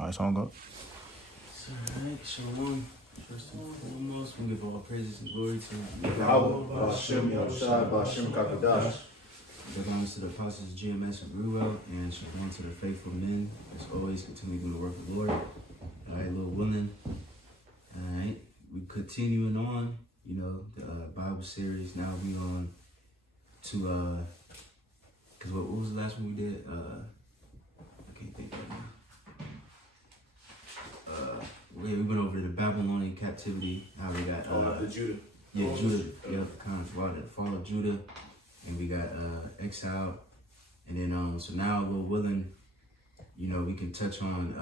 All right, so I'm going. Alright, Shalom. First and foremost, we give all praises and glory to Yahweh, Hashem, Yahushua, Hashem, Kakadash. give honors to the apostles GMS Col and shalom to the faithful men. As always, continue doing the work of the Lord. Alright, Lord willing. Alright, we continuing on, the Bible series. Now we on to, because what was the last one we did? I can't think right now. We went over the Babylonian captivity, how we got the Judah. Yeah, Judah. Yep, kind of the fall of Judah, and we got exiled, and then so now, Lord willing, we can touch on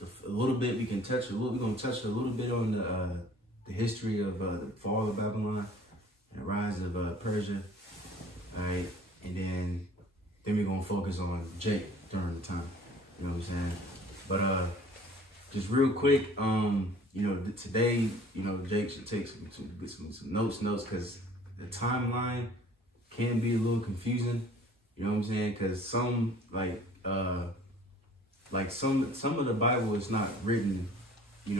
a little bit. We're gonna touch a little bit on the history of the fall of Babylon and the rise of Persia. All right, and then we're gonna focus on Jake during the time. You know what I'm saying? But just real quick, today, Jake should take some notes, because the timeline can be a little confusing. You know what I'm saying? Because some of the Bible is not written, in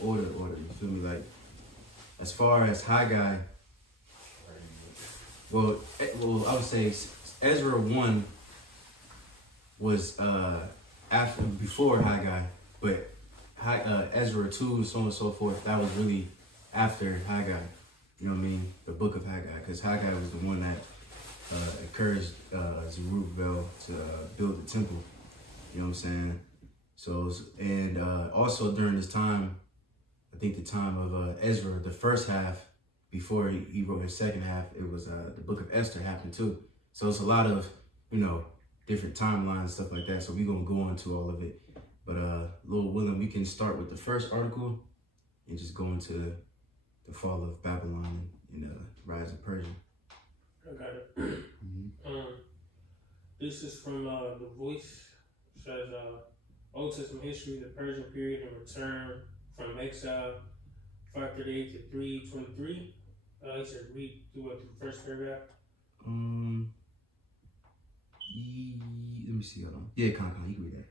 order. You feel me? Like, as far as Haggai, well, I would say Ezra 1 was before Haggai. But Ezra 2 and so on and so forth, that was really after Haggai. You know what I mean? The book of Haggai. Because Haggai was the one that encouraged Zerubbabel to build the temple. You know what I'm saying? So, and also during this time, I think the time of Ezra, the first half, before he wrote his second half, it was the book of Esther happened too. So it's a lot of, different timelines, stuff like that. So we're going to go into all of it. But Lord willing, we can start with the first article and just go into the fall of Babylon and the rise of Persia. I got it. Mm-hmm. This is from The Voice. It says, Old Testament history, the Persian period and return from exile, 538 to 323. He said, read through the first paragraph. Let me see. Hold on. Yeah, Con, you can read that.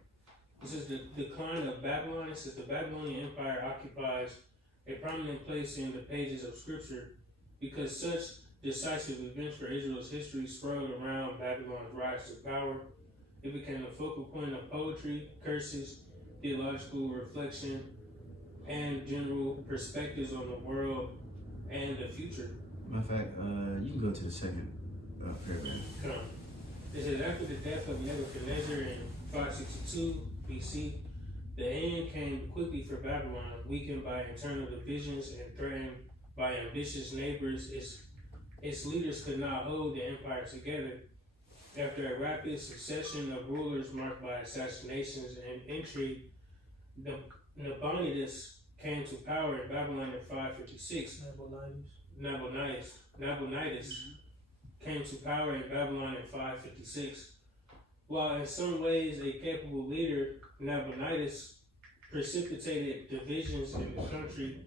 This is the decline of Babylon. It says the Babylonian Empire occupies a prominent place in the pages of Scripture because such decisive events for Israel's history sprung around Babylon's rise to power. It became a focal point of poetry, curses, theological reflection, and general perspectives on the world and the future. Matter of fact, you can go to the second paragraph. Come on. It says after the death of Nebuchadnezzar in 562 BC, the end came quickly for Babylon, weakened by internal divisions and threatened by ambitious neighbors. Its leaders could not hold the empire together. After a rapid succession of rulers marked by assassinations and intrigue, Nabonidus came to power in Babylon in 556. Nabonidus came to power in Babylon in 556. While in some ways a capable leader, Nabonidus precipitated divisions in the country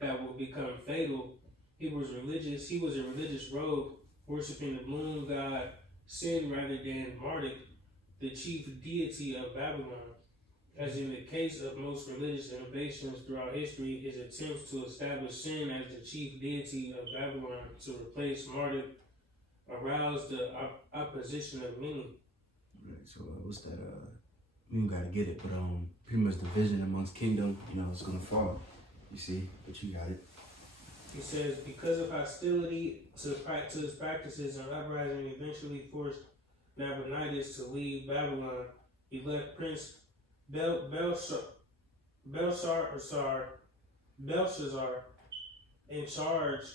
that would become fatal. He was a religious rogue, worshiping the moon god Sin rather than Marduk, the chief deity of Babylon. As in the case of most religious innovations throughout history, his attempts to establish Sin as the chief deity of Babylon to replace Marduk aroused the opposition of many. Right, so what's that? We don't gotta get it, but pretty much division amongst kingdom, it's gonna fall. You see, but you got it. He says, because of hostility to his practices, an uprising eventually forced Nabonidus to leave Babylon. He left Prince Belshazzar in charge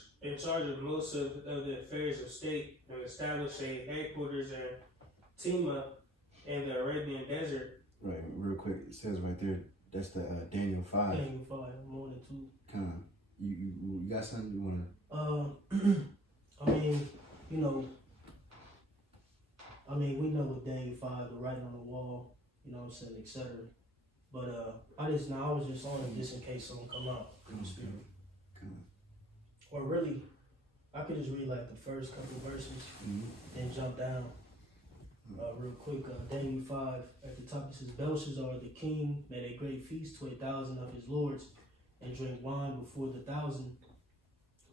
of most of the affairs of state and established a headquarters in Tima in the Arabian desert. Right, real quick, it says right there, that's the Daniel 5. Daniel 5, more than 2. Kind of. You got something you want we know with Daniel 5, the writing on the wall, etc. But I was just on it just in case something come out. Or really, I could just read like the first couple verses and jump down. Real quick, Daniel 5, at the top it says, Belshazzar the king made a great feast to 1,000 of his lords and drank wine before the 1,000.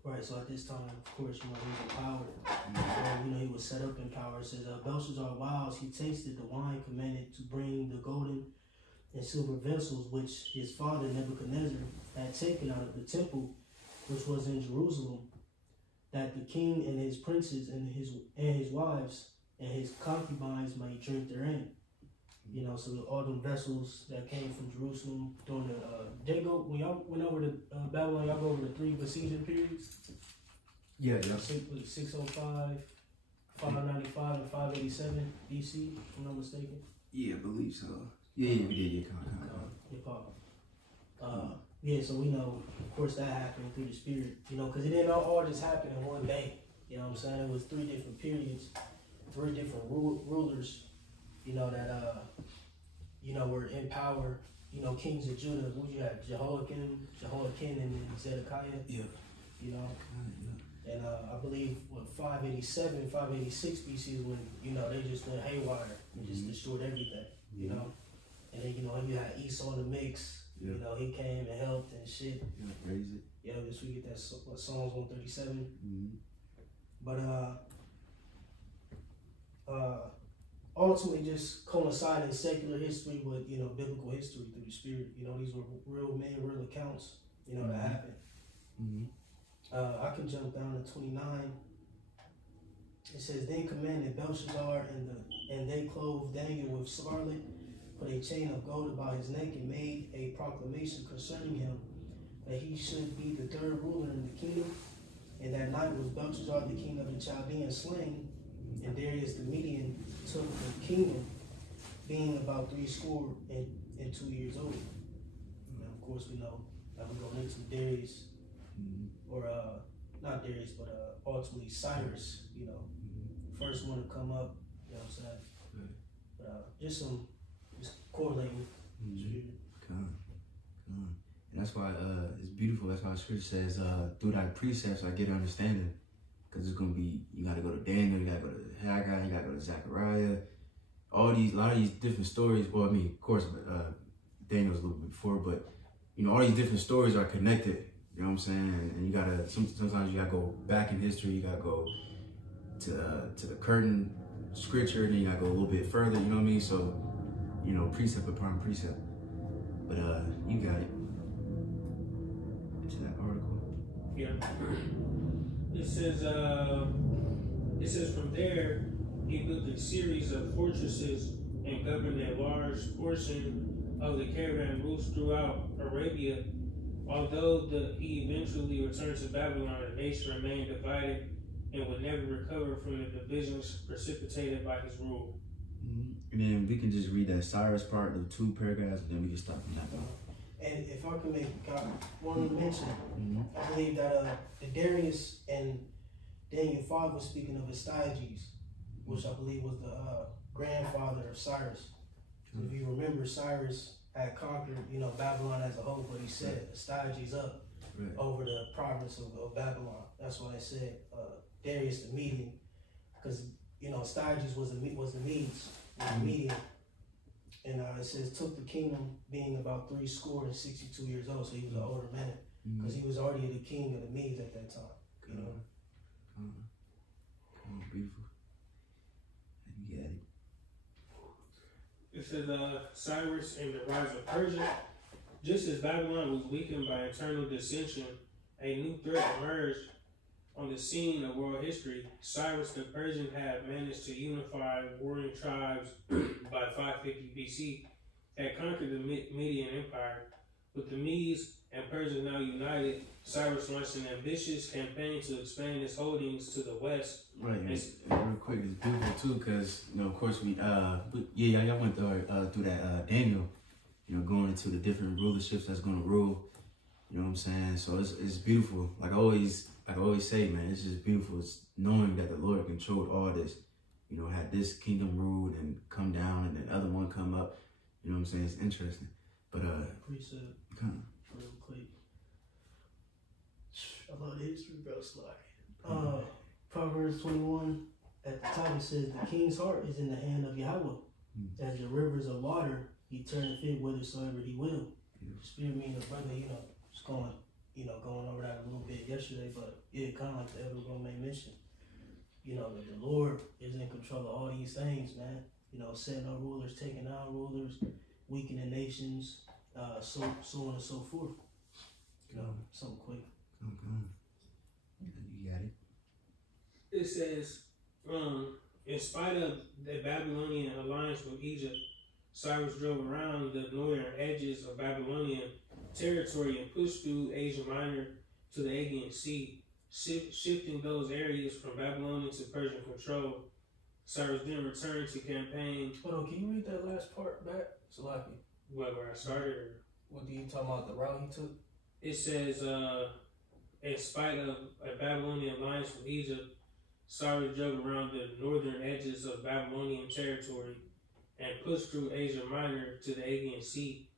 Right, so at this time, of course, he was empowered. He was set up in power. It says, Belshazzar, while he tasted the wine, commanded to bring the golden and silver vessels which his father Nebuchadnezzar had taken out of the temple, which was in Jerusalem, that the king and his princes and his wives and his concubines might drink therein. So all the vessels that came from Jerusalem during the when y'all went over to Babylon, y'all go over the 3 besieging periods. Yeah. 605, 595, and 587 BC, if I'm not mistaken. Yeah, I believe so. Yeah, we did. Yeah, so we know, of course, that happened through the Spirit, because it didn't all just happen in one day. You know what I'm saying? It was 3 different periods, 3 different rulers, that, were in power. Kings of Judah, who you had? Jehoiakim, and then Zedekiah. Yeah. And I believe, 587, 586 BC is when, they just went haywire and just destroyed everything, And then, you had Esau in the mix. Yeah. He came and helped and shit. Yeah, raise it. Yeah, this we get that Psalms 137. But ultimately just coinciding secular history with biblical history through the Spirit. These were real accounts. That happened. I can jump down to 29. It says, then commanded Belshazzar and they clothed Daniel with scarlet, put a chain of gold about his neck, and made a proclamation concerning him that he should be the 3rd ruler in the kingdom. And that night was Belshazzar the king of the Chaldeans slain, and Darius the Median took the kingdom, being about 62 years old. And of course, we know that we're going into Darius, or not Darius, but ultimately Cyrus. First one to come up. You know what I'm saying? But just correlating. Come on. And that's why it's beautiful. That's why Scripture says, through thy precepts I get understanding. Because it's going to be, you got to go to Daniel, you got to go to Haggai, you got to go to Zechariah. A lot of these different stories. Well, I mean, of course, Daniel's a little bit before, but, all these different stories are connected. You know what I'm saying? And you got to, sometimes you got to go back in history. You got to go to the curtain scripture, and then you got to go a little bit further. You know what I mean? So, precept upon precept. But you got it. It's that article. Yeah. It says from there he built a series of fortresses and governed a large portion of the caravan routes throughout Arabia. Although he eventually returned to Babylon, the nation remained divided and would never recover from the divisions precipitated by his rule. And then we can just read that Cyrus part, the 2 paragraphs, and then we can stop from that. And if I can make one mention, I believe that the Darius and Daniel 5 was speaking of Astyages, which I believe was the grandfather of Cyrus. So if you remember, Cyrus had conquered, Babylon as a whole, but he set Astyages up over the province of Babylon. That's why I said Darius the Median, because Astyages was the Medes, the Median. And it says took the kingdom, being about 62 years old, so he was an older man, because he was already the king of the Medes at that time. Beautiful. You got it. It says Cyrus and the rise of Persia. Just as Babylon was weakened by internal dissension, a new threat emerged on the scene of world history. Cyrus the Persian had managed to unify warring tribes by 550 BC, had conquered the Median Empire. With the Medes and Persia now united, Cyrus launched an ambitious campaign to expand his holdings to the west. Right, and real quick, it's beautiful too, because of course y'all went through that Daniel, going into the different rulerships that's going to rule. You know what I'm saying? So it's beautiful. Like I always say, man, it's just beautiful. It's knowing that the Lord controlled all this. Had this kingdom ruled and come down, and then other one come up. You know what I'm saying? It's interesting. But precept, real quick. I love the history, bro. It's like Proverbs 21, at the top it says the king's heart is in the hand of Yahweh. As the rivers of water, he turneth it whithersoever he will. Spirit meaning the brother, just going over that a little bit yesterday, but yeah, kind of like the elder Romain mentioned. That the Lord is in control of all these things, man. Setting up rulers, taking out rulers, weakening nations, so on and so forth. Something quick. You got it. It says, in spite of the Babylonian alliance with Egypt, Cyrus drove around the northern edges of Babylonian territory and pushed through Asia Minor to the Aegean Sea, shifting those areas from Babylonian to Persian control. Cyrus then returned to campaign. Hold on, can you read that last part back? Salaki. Where I started? Or? What do you talking about, the route he took? It says, in spite of a Babylonian alliance with Egypt, Cyrus drove around the northern edges of Babylonian territory and pushed through Asia Minor to the Aegean Sea,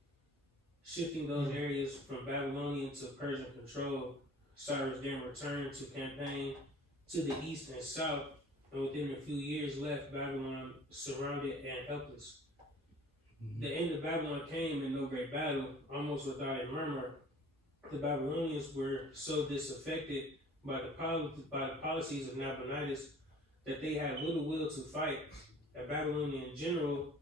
shifting those areas from Babylonian to Persian control. Cyrus then returned to campaign to the east and south, and within a few years left Babylon surrounded and helpless. The end of Babylon came in no great battle, almost without a murmur. The Babylonians were so disaffected by the policies of Nabonidus that they had little will to fight. A Babylonian general,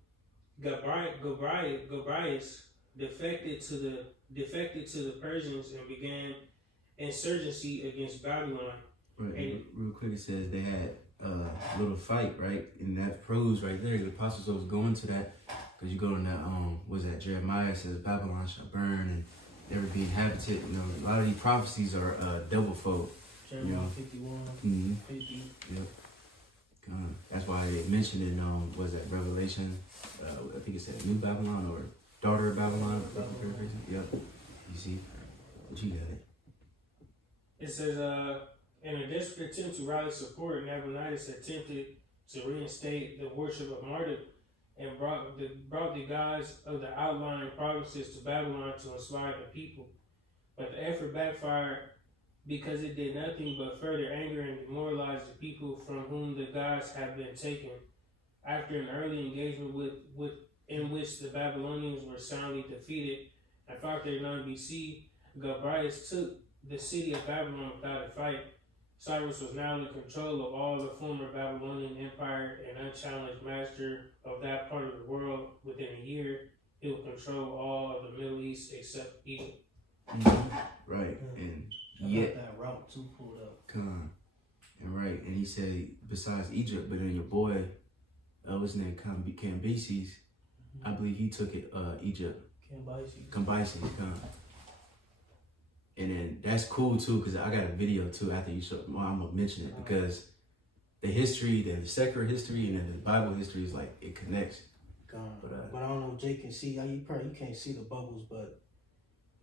Gobryas, defected to the Persians and began insurgency against Babylon. Right, and real quick, it says they had a little fight, right? And that proves right there, the apostles was going to that, because you go in that, what's that, Jeremiah says Babylon shall burn and never be inhabited. A lot of these prophecies are double fold. Jeremiah 51, 50. Yep. That's why they mentioned in, was that Revelation? I think it said New Babylon or Daughter of Babylon. Yep. You see? But you got it. It says, in a desperate attempt to rally support, Nabonidus attempted to reinstate the worship of Marduk and brought the gods of the outlying provinces to Babylon to inspire the people. But the effort backfired because it did nothing but further anger and demoralize the people from whom the gods had been taken. After an early engagement in which the Babylonians were soundly defeated, in 539 BC, Gobryas took the city of Babylon without a fight. Cyrus was now in control of all the former Babylonian empire and unchallenged master of that part of the world. Within a year, he would control all of the Middle East except Egypt. Right, and yet that route too pulled up. And right, and he said besides Egypt, but then your boy, what's his name, Cambyses, I believe he took it, Egypt. Cambyses. And then that's cool too, because I got a video too after you showed. Well, I'm gonna mention it because the history, the secular history, and then the Bible history is like it connects. But I don't know if Jake can see. You can't see the bubbles, but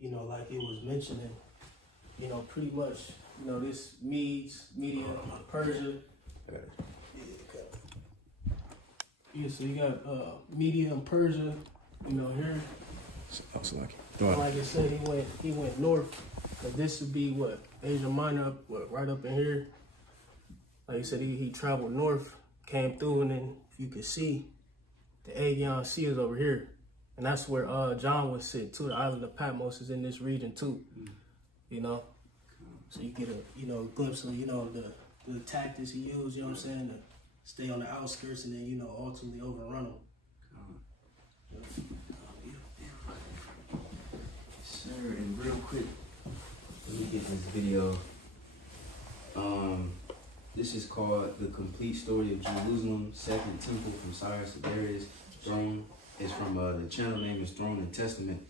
like it was mentioning, pretty much, this Media, Persia. Yeah, so you got Media and Persia, here. Like I said, he went north. But this would be what, Asia Minor, right up in here. Like I said, he traveled north, came through, and then if you could see, the Aegean Sea is over here. And that's where John was sitting too. The island of Patmos is in this region too. So you get a glimpse of, the tactics he used, what I'm saying, to stay on the outskirts and then, ultimately overrun them. Sir, and real quick, let me get this video. This is called The Complete Story of Jerusalem, Second Temple from Cyrus to Darius, Throne. It's from the channel name is Throne and Testament.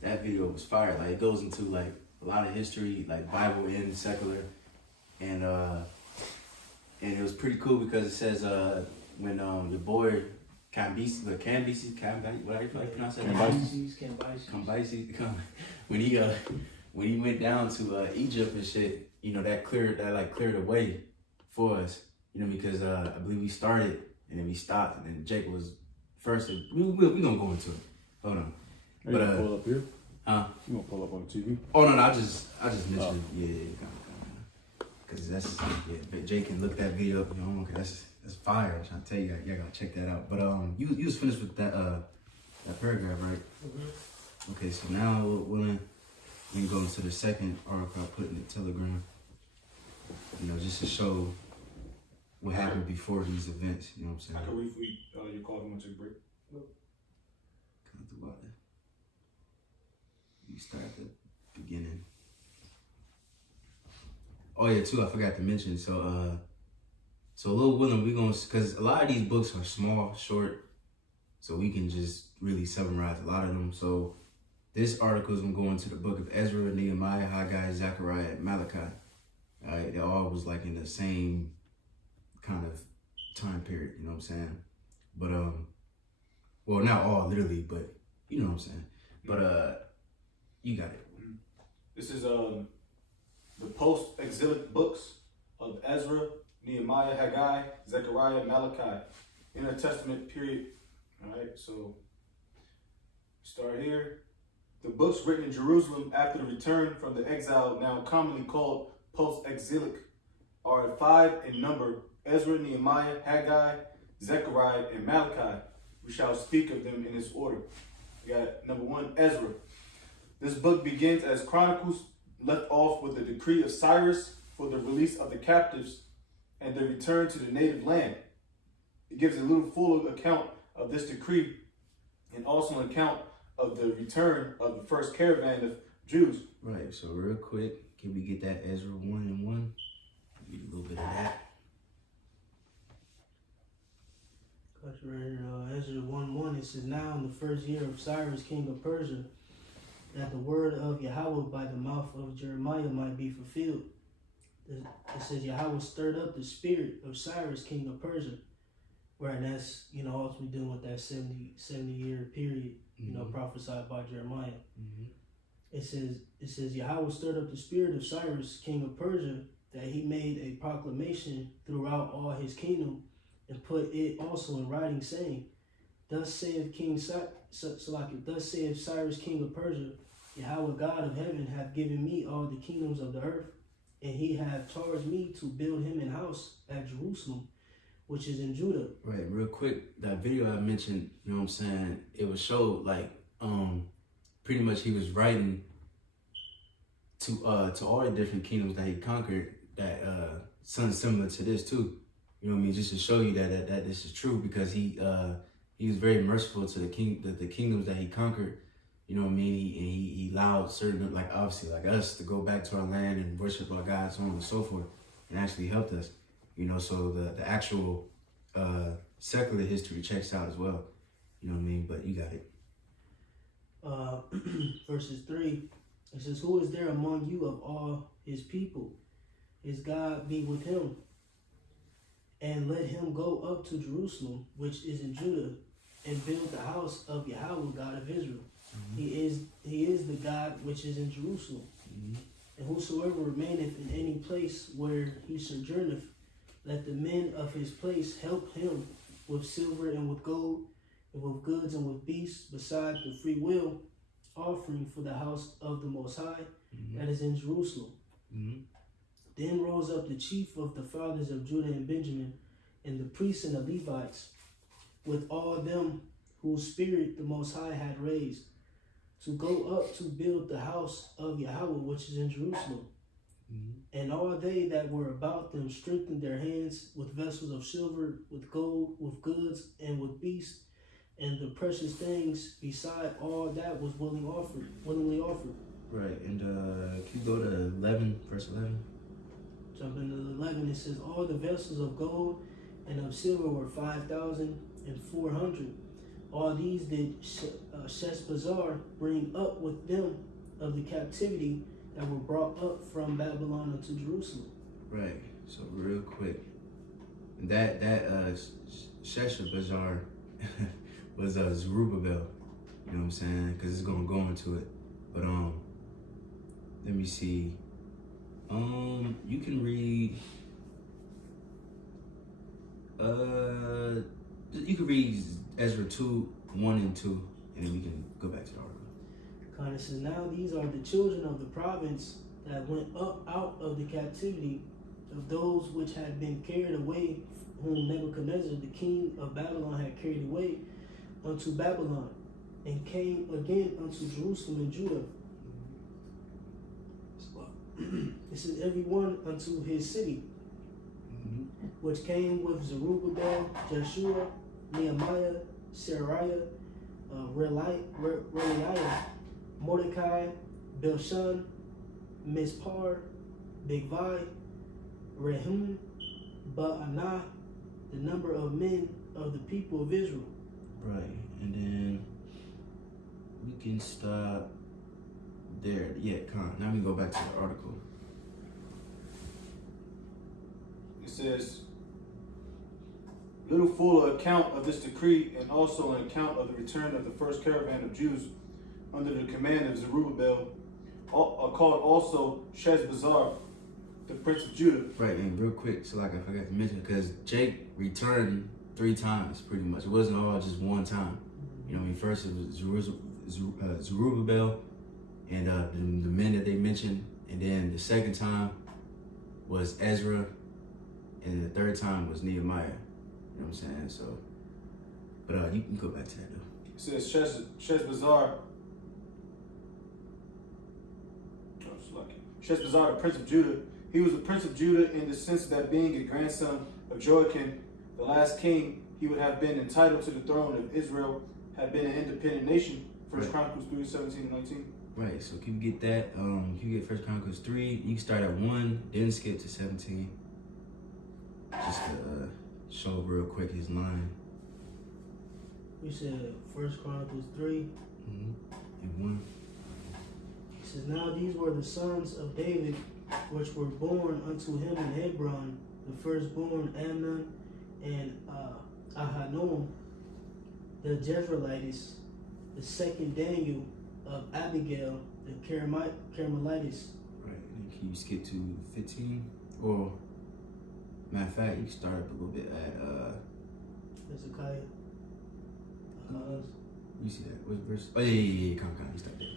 That video was fire. Like it goes into like a lot of history, like Bible and secular, and it was pretty cool because it says when the boy Cambyses, whatever you pronounce that? Cambyses. When he went down to Egypt and shit, that cleared the way for us, because I believe we started and then we stopped and then Jake was first. We gonna go into it. Hold on. Are you gonna pull up here? Huh? You gonna pull up on the TV? Oh no, I just mentioned it. Yeah, because that's Jake can look that video up. Okay, It's fire. I'm trying to tell you, y'all gotta check that out. But you was finished with that paragraph, right? Mm-hmm. Okay, so now we'll go into the second article I put in the Telegram. You know, just to show what happened before these events. You know what I'm saying? I can read your call if you want to take a break. Come through about it. You start at the beginning. Oh yeah, too. I forgot to mention. So Lil Willem, we gonna, cause a lot of these books are small, short, so we can just really summarize a lot of them. So this article is gonna go into the book of Ezra, Nehemiah, Haggai, Zechariah, and Malachi. Alright, they all was like in the same kind of time period. You know what I'm saying? But well, not all literally, but you know what I'm saying. But you got it. This is the post-exilic books of Ezra, Nehemiah, Haggai, Zechariah, Malachi, intertestament period. All right, so start here. The books written in Jerusalem after the return from the exile, now commonly called post-exilic, are 5 in number: Ezra, Nehemiah, Haggai, Zechariah, and Malachi. We shall speak of them in this order. We got number 1, Ezra. This book begins as chronicles, left off with the decree of Cyrus for the release of the captives and their return to the native land. It gives a little fuller account of this decree and also an account of the return of the first caravan of Jews. Right, so real quick, can we get that Ezra 1:1? Get a little bit of that. Got you right here, Ezra 1:1. It says, now in the first year of Cyrus, king of Persia, that the word of Yahweh by the mouth of Jeremiah might be fulfilled. It says Yahweh stirred up the spirit of Cyrus, king of Persia. Right, and that's, you know, ultimately dealing with that 70-year period, you know, prophesied by Jeremiah. It says Yahweh stirred up the spirit of Cyrus, king of Persia, that he made a proclamation throughout all his kingdom and put it also in writing, saying, thus saith thus saith Cyrus, king of Persia, Yahweh God of heaven hath given me all the kingdoms of the earth, and he hath charged me to build him an house at Jerusalem, which is in Judah. Right, real quick, that video I mentioned, you know what I'm saying, it was showed like pretty much he was writing to all the different kingdoms that he conquered, that something similar to this too. You know what I mean? Just to show you that this is true, because he was very merciful to the kingdoms that he conquered. You know what I mean? He allowed certain, like obviously like us, to go back to our land and worship our God, so on and so forth, and actually helped us. You know, so the actual secular history checks out as well. You know what I mean? But you got it. Verses 3, it says, who is there among you of all his people? His God be with him, and let him go up to Jerusalem, which is in Judah, and build the house of Yahweh, God of Israel. He is the God which is in Jerusalem. And whosoever remaineth in any place where he sojourneth, let the men of his place help him with silver and with gold, and with goods and with beasts, beside the free will offering for the house of the Most High that is in Jerusalem. Then rose up the chief of the fathers of Judah and Benjamin, and the priests and the Levites, with all them whose spirit the Most High had raised, to go up to build the house of Yahweh which is in Jerusalem. And all they that were about them strengthened their hands with vessels of silver, with gold, with goods, and with beasts, and the precious things beside all that was willingly offered. Right, and can you go to 11, verse 11? Jump into 11, it says, all the vessels of gold and of silver were 5,400. All these did Sheshbazzar bring up with them of the captivity that were brought up from Babylon unto Jerusalem. Right, so real quick, that Sheshbazzar was Zerubbabel, you know what I'm saying, because it's going to go into it. But let me see. You can read Ezra 2:1 and 2, and then we can go back to the article. Kind of says, now these are the children of the province that went up out of the captivity of those which had been carried away, whom Nebuchadnezzar, the king of Babylon, had carried away unto Babylon, and came again unto Jerusalem and Judah. It says, every one unto his city, which came with Zerubbabel, Jeshua, Nehemiah, Seraiah, Reliah, Mordecai, Bilshan, Mispar, Bigvai, Rehum, Baanah, the number of men of the people of Israel. Right, and then we can stop there. Yeah, now we go back to the article. It says, little fuller account of this decree, and also an account of the return of the first caravan of Jews under the command of Zerubbabel, called also Sheshbazzar, the prince of Judah. Right, and real quick, so like I forgot to mention, because Jake returned 3 times pretty much. It wasn't all just one time. You know, I mean, first it was Zerubbabel and the men that they mentioned, and then the second time was Ezra, and the third time was Nehemiah. You know what I'm saying? So, but you can go back to that though. It says Sheshbazzar, the prince of Judah. He was the prince of Judah in the sense that being a grandson of Joachim, the last king, he would have been entitled to the throne if Israel had been an independent nation. First Chronicles 3, 17 and 19. Right, so can you get that? Can you get First Chronicles 3? You can start at 1, then skip to 17. Just to show real quick his line. You said First Chronicles 3. And 1. It says, now these were the sons of David, which were born unto him in Hebron, the firstborn Amnon and Ahinoam, the Jezreelites, the second Daniel of Abigail, the Carmelites. Right, and can you skip to 15? Or, matter of fact, you can start up a little bit at Hezekiah. you see that? What verse? Oh, yeah, come, you start there.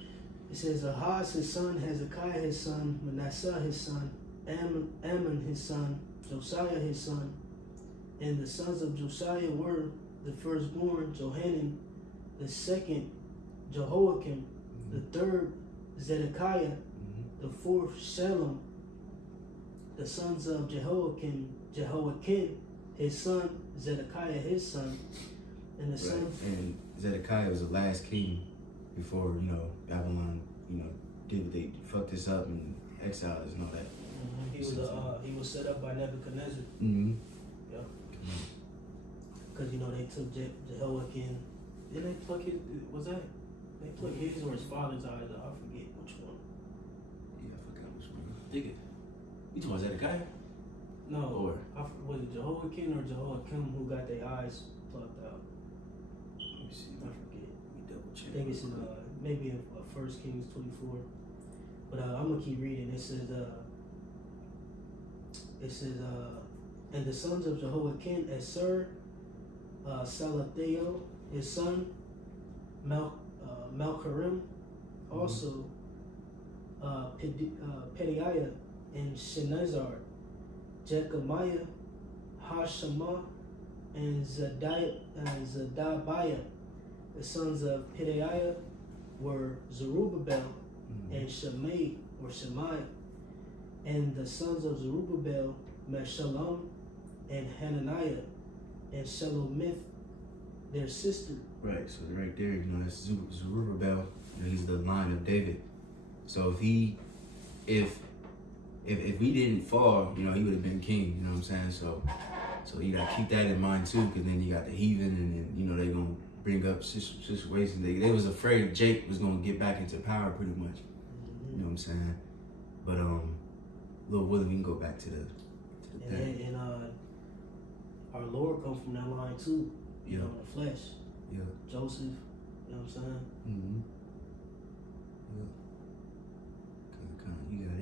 It says, Ahaz his son, Hezekiah his son, Manasseh his son, Ammon his son, Josiah his son. And the sons of Josiah were the firstborn, Johanan, the second, Jehoiakim, the third, Zedekiah, the fourth, Shalom. The sons of Jehoiakim, his son, Zedekiah his son. And the sons... And Zedekiah was the last king before, Babylon, did what they fucked this up and exiled us and all that. He was set up by Nebuchadnezzar. Yeah. Because, they took Jehoiakim. Didn't they pluck his, they plucked his or his father's eyes out. I forget which one. Yeah, I forgot which one. Dig it. You talking about Zedekiah? No. Or? Was it Jehoiakim or Jehoiakim who got their eyes plucked out? Let me see. I forget. Let me double check. I think it's in maybe in 1 Kings 24. But I'm gonna keep reading. It says, and the sons of Jehoiakim, Esir, Salathiel, his son, Malcharim, also Pedaiah and Shenazar, Jechemiah, Hashemah, and Zedabiah. The sons of Pedaiah were Zerubbabel and Shemaiah. And the sons of Zerubbabel, Meshullam and Hananiah, and Shelomith, their sister. Right, so right there, that's Zerubbabel, he's the line of David. So if we didn't fall, he would have been king, you know what I'm saying? So you gotta keep that in mind too, because then you got the heathen, and then, they gonna bring up situations. They was afraid Jake was gonna get back into power pretty much. You know what I'm saying? But Lord willing, we can go back to the thing. And our Lord comes from that line too. Yeah. In the flesh. Yeah. Joseph. You know what I'm saying? Yeah. You got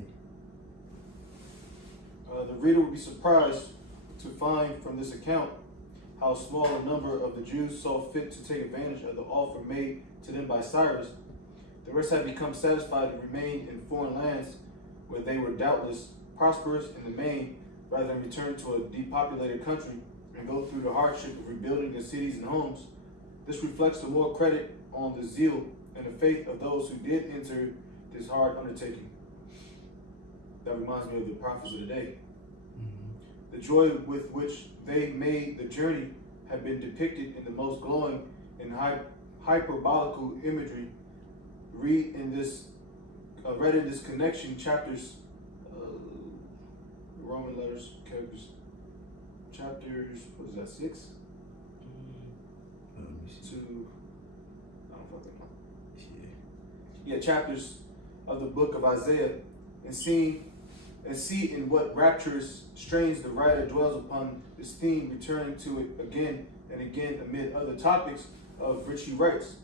it. The reader would be surprised to find from this account how small a number of the Jews saw fit to take advantage of the offer made to them by Cyrus. The rest had become satisfied to remain in foreign lands where they were doubtless prosperous in the main, rather than return to a depopulated country and and go through the hardship of rebuilding their cities and homes. This reflects the more credit on the zeal and the faith of those who did enter this hard undertaking. That reminds me of the prophets of the day. The joy with which they made the journey have been depicted in the most glowing and hyperbolical imagery. Read in this connection chapters, Roman letters, characters, chapters, what is that, 6? To, I don't fucking know. Yeah, chapters of the book of Isaiah, and see in what rapturous strains the writer dwells upon this theme, returning to it again and again amid other topics of which he writes.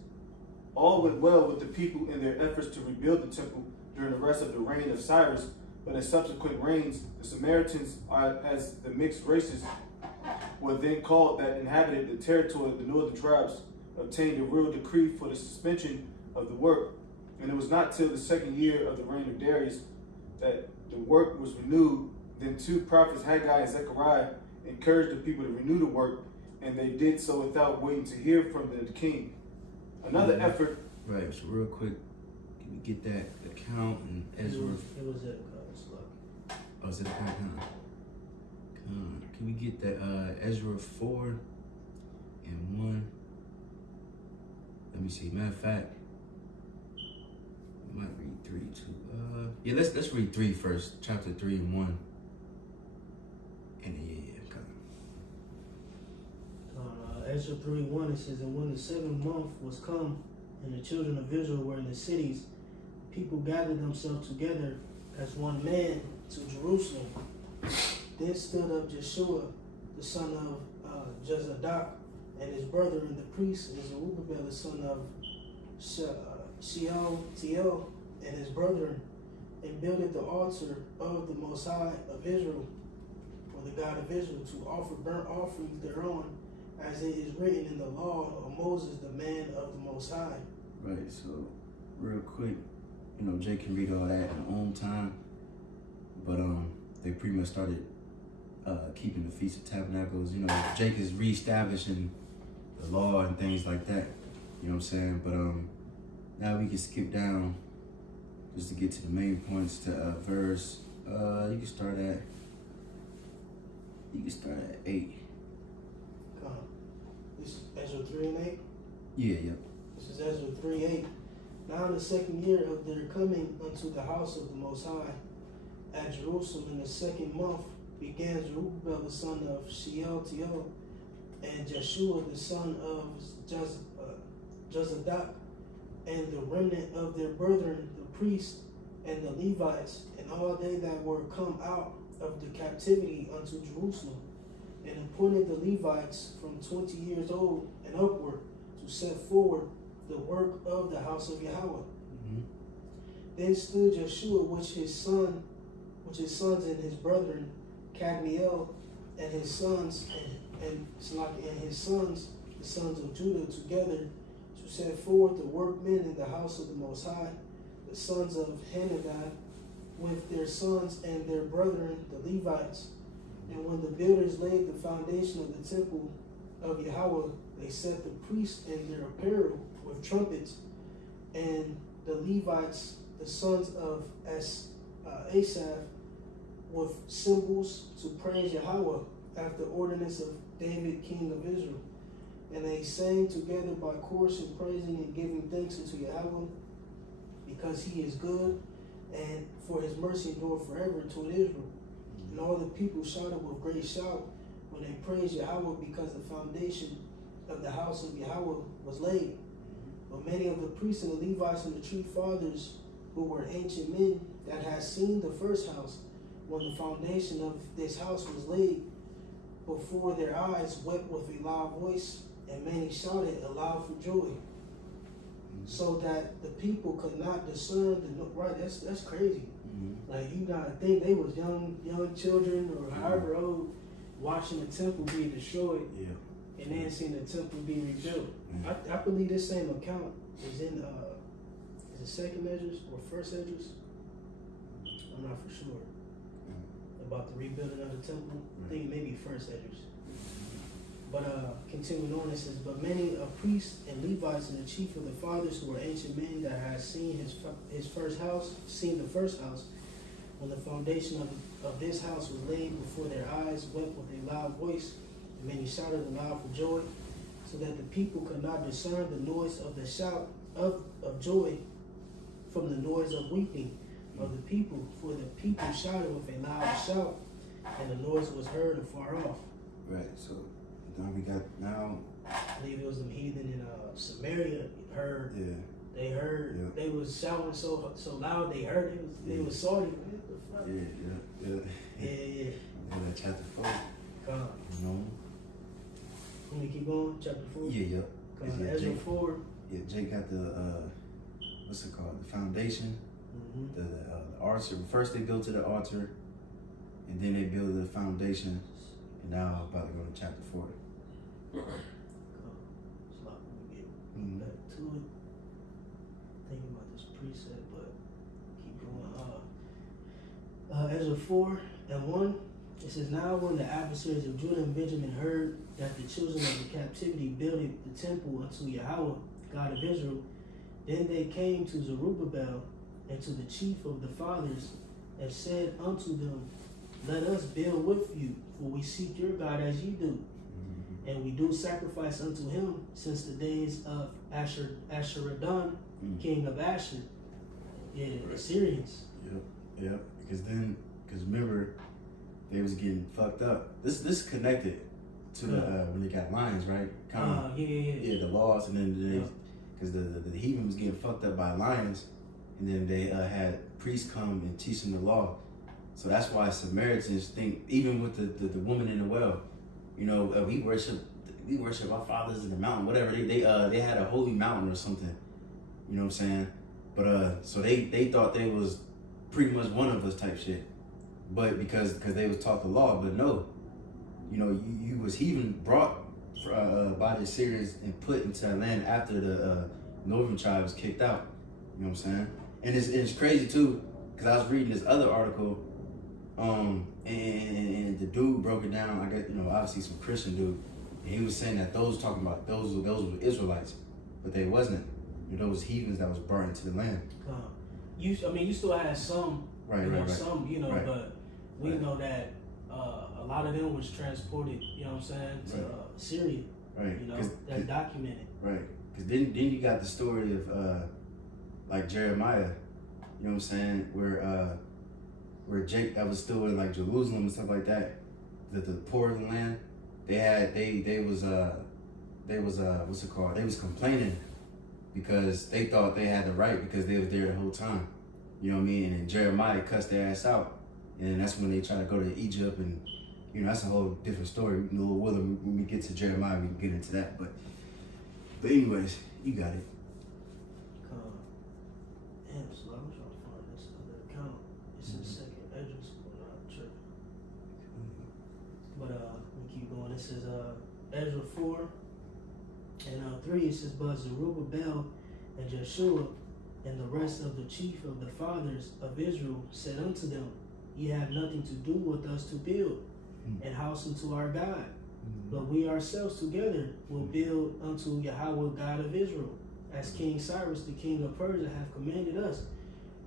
All went well with the people in their efforts to rebuild the temple during the rest of the reign of Cyrus, but in subsequent reigns, the Samaritans, as the mixed races were then called, that inhabited the territory of the northern tribes, obtained a royal decree for the suspension of the work. And it was not till the second year of the reign of Darius that the work was renewed. Then 2 prophets, Haggai and Zechariah, encouraged the people to renew the work, and they did so without waiting to hear from the king. Another effort. Right, so real quick, can we get that account and Ezra? It was at Oh, is it account? Can we get that Ezra 4 and 1? Let me see. Matter of fact, we might read 3 too. Yeah, let's read 3 first. Chapter 3 and 1. And then Ezra 3:1, it says, and when the 7th month was come, and the children of Israel were in the cities, people gathered themselves together as one man to Jerusalem. Then stood up Jeshua, the son of Jozadak, and his brother and the priest, and Zerubbabel, the son of Shealtiel, and his brethren, and builded the altar of the Most High of Israel, or the God of Israel, to offer burnt offerings thereon, as it is written in the law of Moses, the man of the Most High. Right, so real quick, Jay can read all that in his own time, but they pretty much started keeping the Feast of Tabernacles. Jake is reestablishing the law and things like that. You know what I'm saying? But now we can skip down just to get to the main points to verse. You can start at 8. This is Ezra 3 and 8? Yeah. This is Ezra 3:8. Now in the second year of their coming unto the house of the Most High at Jerusalem, in the 2nd month, began Zerubbabel the son of Shealtiel, and Jeshua the son of Jozadak, and the remnant of their brethren, the priests and the Levites, and all they that were come out of the captivity unto Jerusalem, and appointed the Levites from 20 years old and upward to set forward the work of the house of Yahweh. Mm-hmm. Then stood Jeshua, which his sons and his brethren, Cadmiel, and his sons, and his sons, the sons of Judah, together to set forward the workmen in the house of the Most High, the sons of Hananiah, with their sons and their brethren, the Levites. And when the builders laid the foundation of the temple of Yahweh, they set the priests in their apparel with trumpets, and the Levites, the sons of Asaph, with cymbals to praise Yahweh after ordinance of David, king of Israel. And they sang together by chorus in praising and giving thanks unto Yahweh, because he is good, and for his mercy endureth forever toward Israel. And all the people shouted with great shout when they praised Yahweh, because the foundation of the house of Yahweh was laid. But many of the priests and the Levites and the true fathers, who were ancient men that had seen the first house, when the foundation of this house was laid before their eyes, wept with a loud voice, and many shouted aloud for joy, so that the people could not discern the right. That's crazy. Mm-hmm. Like, you gotta think they was young children or however old, watching the temple be destroyed, and then seeing the temple be rebuilt. I believe this same account is in is it Second Measures or First Measures? I'm not for sure about the rebuilding of the temple. I think maybe First Measures. But continuing on, it says, but many priests and Levites and the chief of the fathers who were ancient men that had seen the first house, when the foundation of this house was laid before their eyes, wept with a loud voice, and many shouted aloud for joy, so that the people could not discern the noise of the shout of joy from the noise of weeping of the people, for the people shouted with a loud shout, and the noise was heard afar off. Right, so now we got now. I believe it was them heathen in Samaria heard. Yeah. They heard. Yeah. They was shouting so loud. They heard. They was sorry. What the fuck? Yeah. That chapter 4. Come on. You know. Let me keep going. Chapter 4. Yeah. Come on. Yeah, Ezra Jake, 4. Yeah, Jake got the what's it called? The foundation. Mm-hmm. The altar. First they built to the altar, and then they built the foundation. And now I'm about to go to chapter 4. Come on. So let me get back to it. Thinking about this precept, but keep going. Ezra 4:1. It says, now when the adversaries of Judah and Benjamin heard that the children of the captivity builded the temple unto Yahweh, God of Israel, then they came to Zerubbabel and to the chief of the fathers and said unto them, let us build with you, for we seek your God as ye do. And we do sacrifice unto him since the days of Ashuradan, king of Ashur. Yeah, the Assyrians. Yep. Because remember, they was getting fucked up. This is connected to the when they got lions, right? Yeah, the laws, and then because the heathen was getting fucked up by lions, and then they had priests come and teach them the law. So that's why Samaritans think, even with the woman in the well, you know, we worship our fathers in the mountain, whatever. They had a holy mountain or something, you know what I'm saying? But so they thought they was pretty much one of us type shit, but because they was taught the law. But no, you know, you was heathen brought by the Assyrians and put into that land after the northern tribe was kicked out. You know what I'm saying? And it's crazy too, because I was reading this other article, and the dude broke it down. I got, you know, obviously some Christian dude, and he was saying that those were Israelites, but they wasn't. You know, those heathens that was brought into the land. You still had some, right. some, right. but we know that a lot of them was transported, you know what I'm saying, to Syria. Right. You know, that's documented. Right. Because then you got the story of like Jeremiah, you know what I'm saying, where Jake, that was still in like Jerusalem and stuff like that, the poor of the land, they was what's it called? They was complaining because they thought they had the right because they was there the whole time. You know what I mean? And then Jeremiah cussed their ass out. And that's when they try to go to Egypt, and you know, that's a whole different story. You know, when we get to Jeremiah, we can get into that. But anyways, you got it. Damn, so I'm trying to find this other account. It's in second Ezra, not church. But we keep going. It says Ezra 4:3. It says, but Zerubbabel and Jeshua and the rest of the chief of the fathers of Israel said unto them, ye have nothing to do with us to build an house unto our God, but we ourselves together will build unto Yahweh God of Israel, as King Cyrus the king of Persia hath commanded us.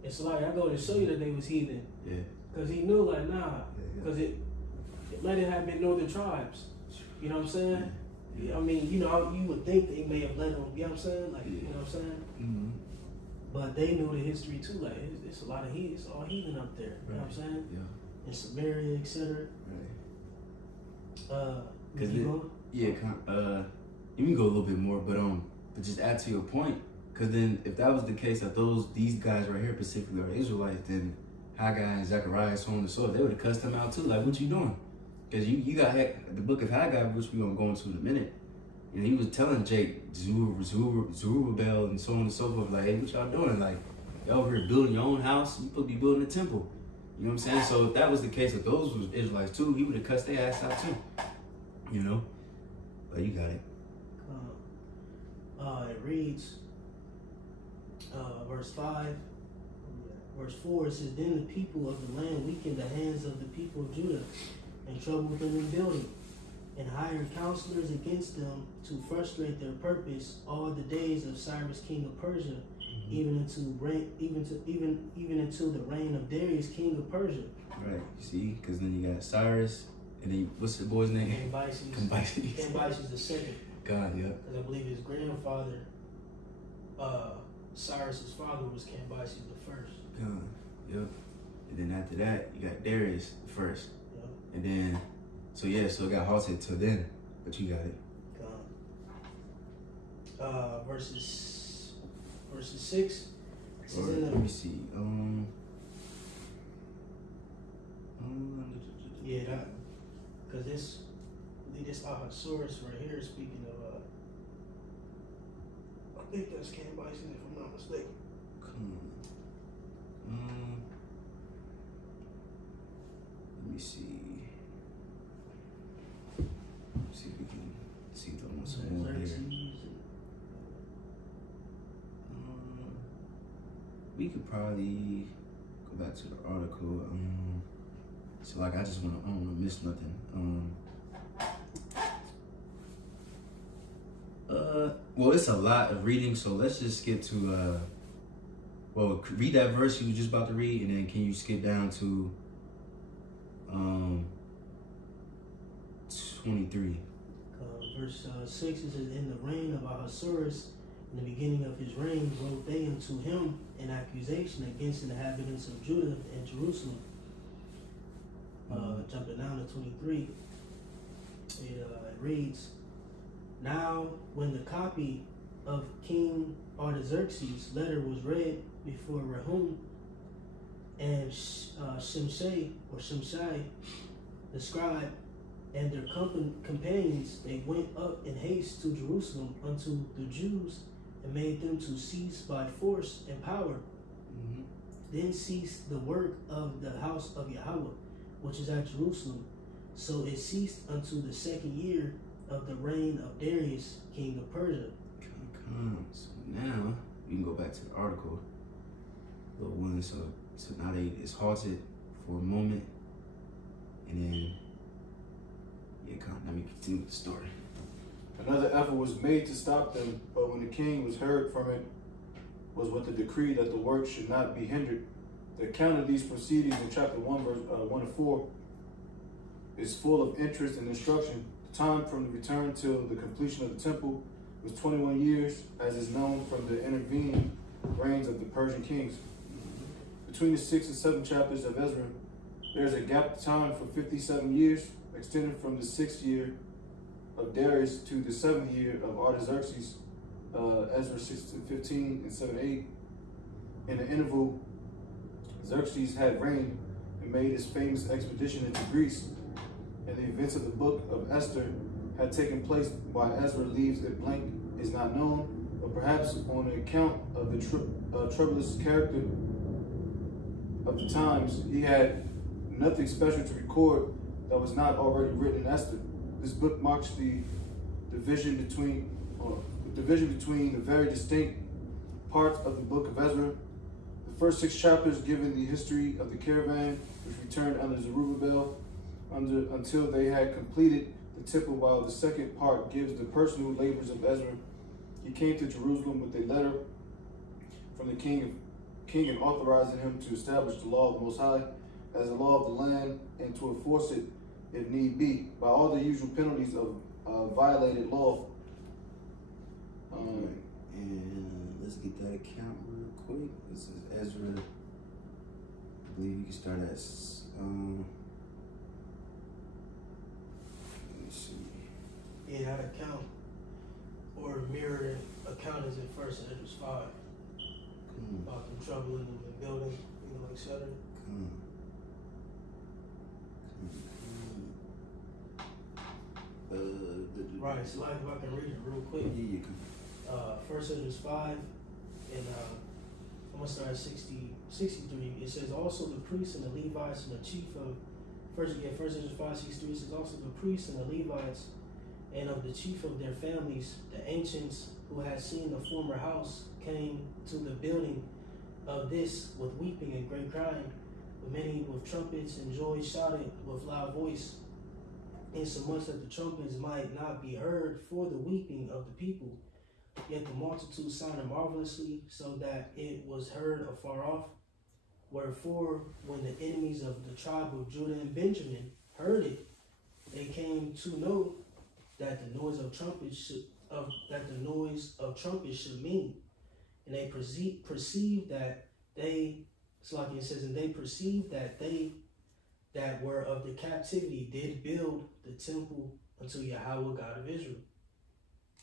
It's like, I go to show you that they was heathen. Yeah. Because he knew, like, nah, because it let it have been northern tribes. You know what I'm saying? I mean, you know, you would think they may have let them, you know what I'm saying? Like, you know what I'm saying? Mm-hmm. But they knew the history too. Like, it's a lot of heathen, it's all heathen up there. You know what I'm saying? Yeah. In Samaria, etc. Right. You going? Yeah, you can go a little bit more, but just add to your point, because then if that was the case that these guys right here specifically are Israelites, then Haggai and Zechariah, so on and so forth, they would have cussed them out too. Like, what you doing? Because you got the book of Haggai, which we're gonna go into in a minute. And he was telling Jake, Zerubbabel, and so on and so forth, like, hey, what y'all doing? Like, y'all over here building your own house, you supposed to be building a temple. You know what I'm saying? So if that was the case, if those was Israelites too, he would have cussed their ass out too. You know? But you got it. It reads, verse 5, verse 4, it says, then the people of the land weakened the hands of the people of Judah and troubled them in building. and hired counselors against them to frustrate their purpose all the days of Cyrus, king of Persia, even until the reign of Darius, king of Persia. Right. See, because then you got Cyrus, and then what's the boy's name? Cambyses the second. God, yep. Because I believe his grandfather, Cyrus's father, was Cambyses the first. God, yep. And then after that, you got Darius the first. Yep. And then, so it got halted till then, but you got it. Verses 6. Or, let me see. Yeah, that, because this Ahasuerus right here is speaking of, I think that's Cambyses, if I'm not mistaken. Let me see. See if we can see the one some more here. We could probably go back to the article. So like I just I don't want to miss nothing. Well, it's a lot of reading, so let's just skip to read that verse you were just about to read, and then can you skip down to 23? Verse 6, it says, in the reign of Ahasuerus, in the beginning of his reign, wrote they unto him an accusation against the inhabitants of Judah and Jerusalem. Jumping down to 23, it reads, now when the copy of King Artaxerxes' letter was read before Rehum and Shimshai, the scribe, and their companions, they went up in haste to Jerusalem unto the Jews and made them to cease by force and power. Then ceased the work of the house of Yahweh, which is at Jerusalem. So it ceased unto the second year of the reign of Darius, king of Persia. So now we can go back to the article. Little one. So now it's halted for a moment, and then let me continue with the story. Another effort was made to stop them, but when the king was heard from it, was with the decree that the work should not be hindered. The account of these proceedings in chapter 1, verse 1 to 4 is full of interest and instruction. The time from the return till the completion of the temple was 21 years, as is known from the intervening reigns of the Persian kings. Between the 6th and 7th chapters of Ezra, there is a gap of time for 57 years, extended from the 6th year of Darius to the 7th year of Artaxerxes, Ezra 6-15 and 7-8. In the interval, Xerxes had reigned and made his famous expedition into Greece, and the events of the book of Esther had taken place. Why Ezra leaves it blank is not known, but perhaps on account of the troublous character of the times, he had nothing special to record that was not already written in Esther. This book marks the division between the very distinct parts of the book of Ezra. The first 6 chapters given the history of the caravan which returned under Zerubbabel until they had completed the temple, while the second part gives the personal labors of Ezra. He came to Jerusalem with a letter from the king and authorizing him to establish the law of the Most High as a law of the land and to enforce it if need be, by all the usual penalties of violated law. And let's get that account real quick. This is Ezra. I believe you can start at let me see. Yeah, that account or mirror account is in First Ezra 5 about them troubling them and building, etc. Right, so like if I can read it real quick. First Ezra 5, and I'm gonna start at 63. It says also the priests and the Levites and the chief of First Ezra 5:63. It says also the priests and the Levites and of the chief of their families, the ancients who had seen the former house, came to the building of this with weeping and great crying, with many with trumpets and joy shouted with loud voice. insomuch that the trumpets might not be heard for the weeping of the people. Yet the multitude sounded marvelously, so that it was heard afar off. Wherefore, when the enemies of the tribe of Judah and Benjamin heard it, they came to know that the noise of trumpets should mean, and they perceived that they, it's like it says, and they perceived that they that were of the captivity did build the temple unto Yahweh God of Israel.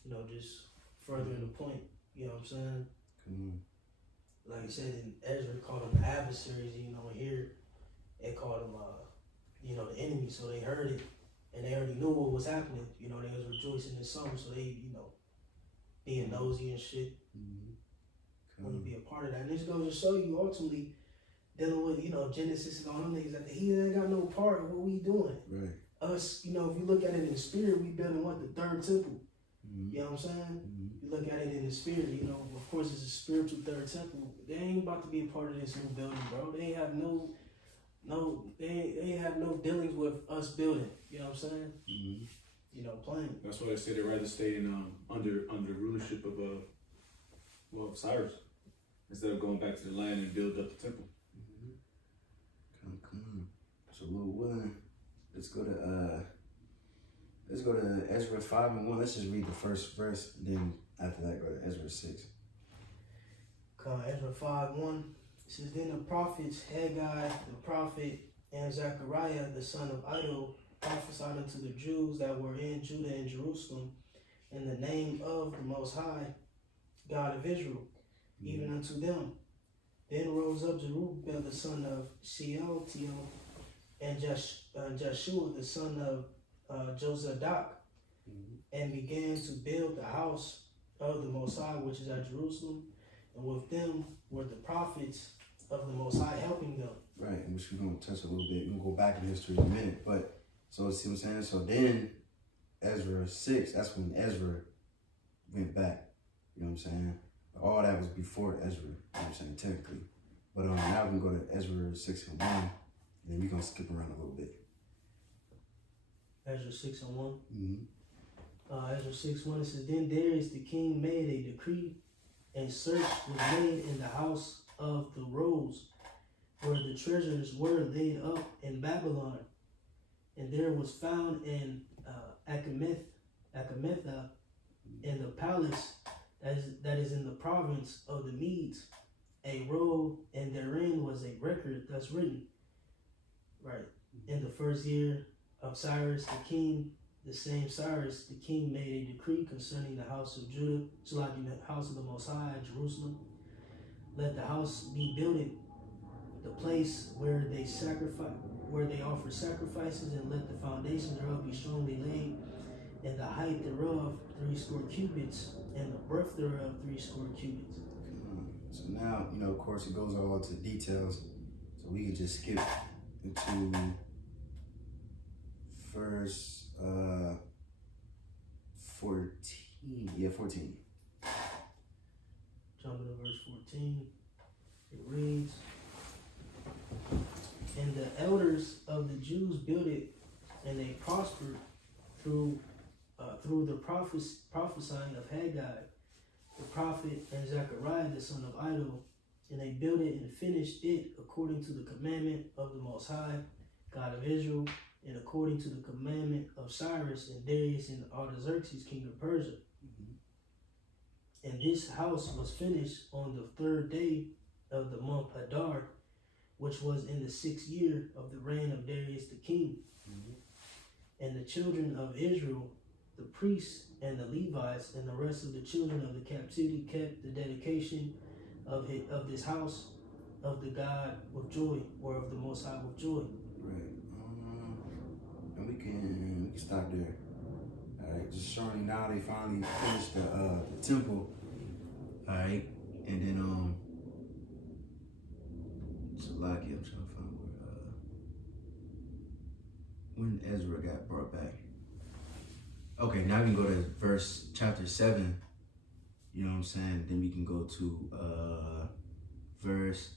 You know, just furthering the point. You know what I'm saying? Mm-hmm. Like I said, in Ezra called them the adversaries. You know, here they called them, you know, the enemies. So they heard it, and they already knew what was happening. You know, they was rejoicing in something. So they, you know, being nosy and shit, want to be a part of that. And this goes to show you ultimately dealing with, you know, Genesis and all them niggas that the heathen ain't got no part of what we doing. Right. Us, you know, if you look at it in the spirit, we building what, the third temple. Mm-hmm. You know what I'm saying? Mm-hmm. You look at it in the spirit, you know, of course it's a spiritual third temple. They ain't about to be a part of this new building, bro. They ain't have they ain't have no dealings with us building. You know what I'm saying? Mm-hmm. You know, playing. That's why they say they'd rather stay in under rulership of Cyrus instead of going back to the land and build up the temple. Come on. So Lord willing, let's go to Ezra 5:1. Let's just read the first verse, then after that go to Ezra 6. Ezra 5:1. It says, then the prophets Haggai the prophet and Zechariah the son of Iddo prophesied unto the Jews that were in Judah and Jerusalem in the name of the Most High, God of Israel, even unto them. Then rose up Zerubbabel the son of Shealtiel and Joshua the son of Jozadak, and began to build the house of the Most High, which is at Jerusalem. And with them were the prophets of the Most High helping them. Right, which we're going to touch a little bit. We're going to go back in history in a minute. But, so see what I'm saying? So then, Ezra 6, that's when Ezra went back. You know what I'm saying? All that was before Ezra, you know what I'm saying, technically. But now we can go to Ezra 6:1, and then we're going to skip around a little bit. Ezra 6:1. Mm-hmm. Ezra 6:1, it says, then Darius the king made a decree, and search was made in the house of the rolls, where the treasures were laid up in Babylon. And there was found in Achametha in the palace that is in the province of the Medes, a roll, and therein was a record thus written. Right. In the first year of Cyrus the king, the same Cyrus the king made a decree concerning the house of Judah, so like in the house of the Most High at Jerusalem. Let the house be builded, the place where they offer sacrifices, and let the foundation thereof be strongly laid, and the height thereof 60 cubits, and the breadth thereof 60 cubits. So now, you know, of course, it goes all into details. So we can just skip into verse 14. Yeah, 14. Jumping to verse 14. It reads, and the elders of the Jews built it, and they prospered through the prophesying of Haggai, the prophet, and Zechariah the son of Iddo, and they built it and finished it according to the commandment of the Most High, God of Israel, and according to the commandment of Cyrus and Darius and Artaxerxes, king of Persia. And this house was finished on the 3rd day of the month Adar, which was in the 6th year of the reign of Darius the king. And the children of Israel, the priests and the Levites, and the rest of the children of the captivity kept the dedication of this house of the God with joy, or of the Most High with joy. Right. And we can stop there. All right. Just showing now they finally finished the temple. All right. And then Salaki, I'm trying to find where when Ezra got brought back. Okay, now we can go to chapter 7. You know what I'm saying? Then we can go to verse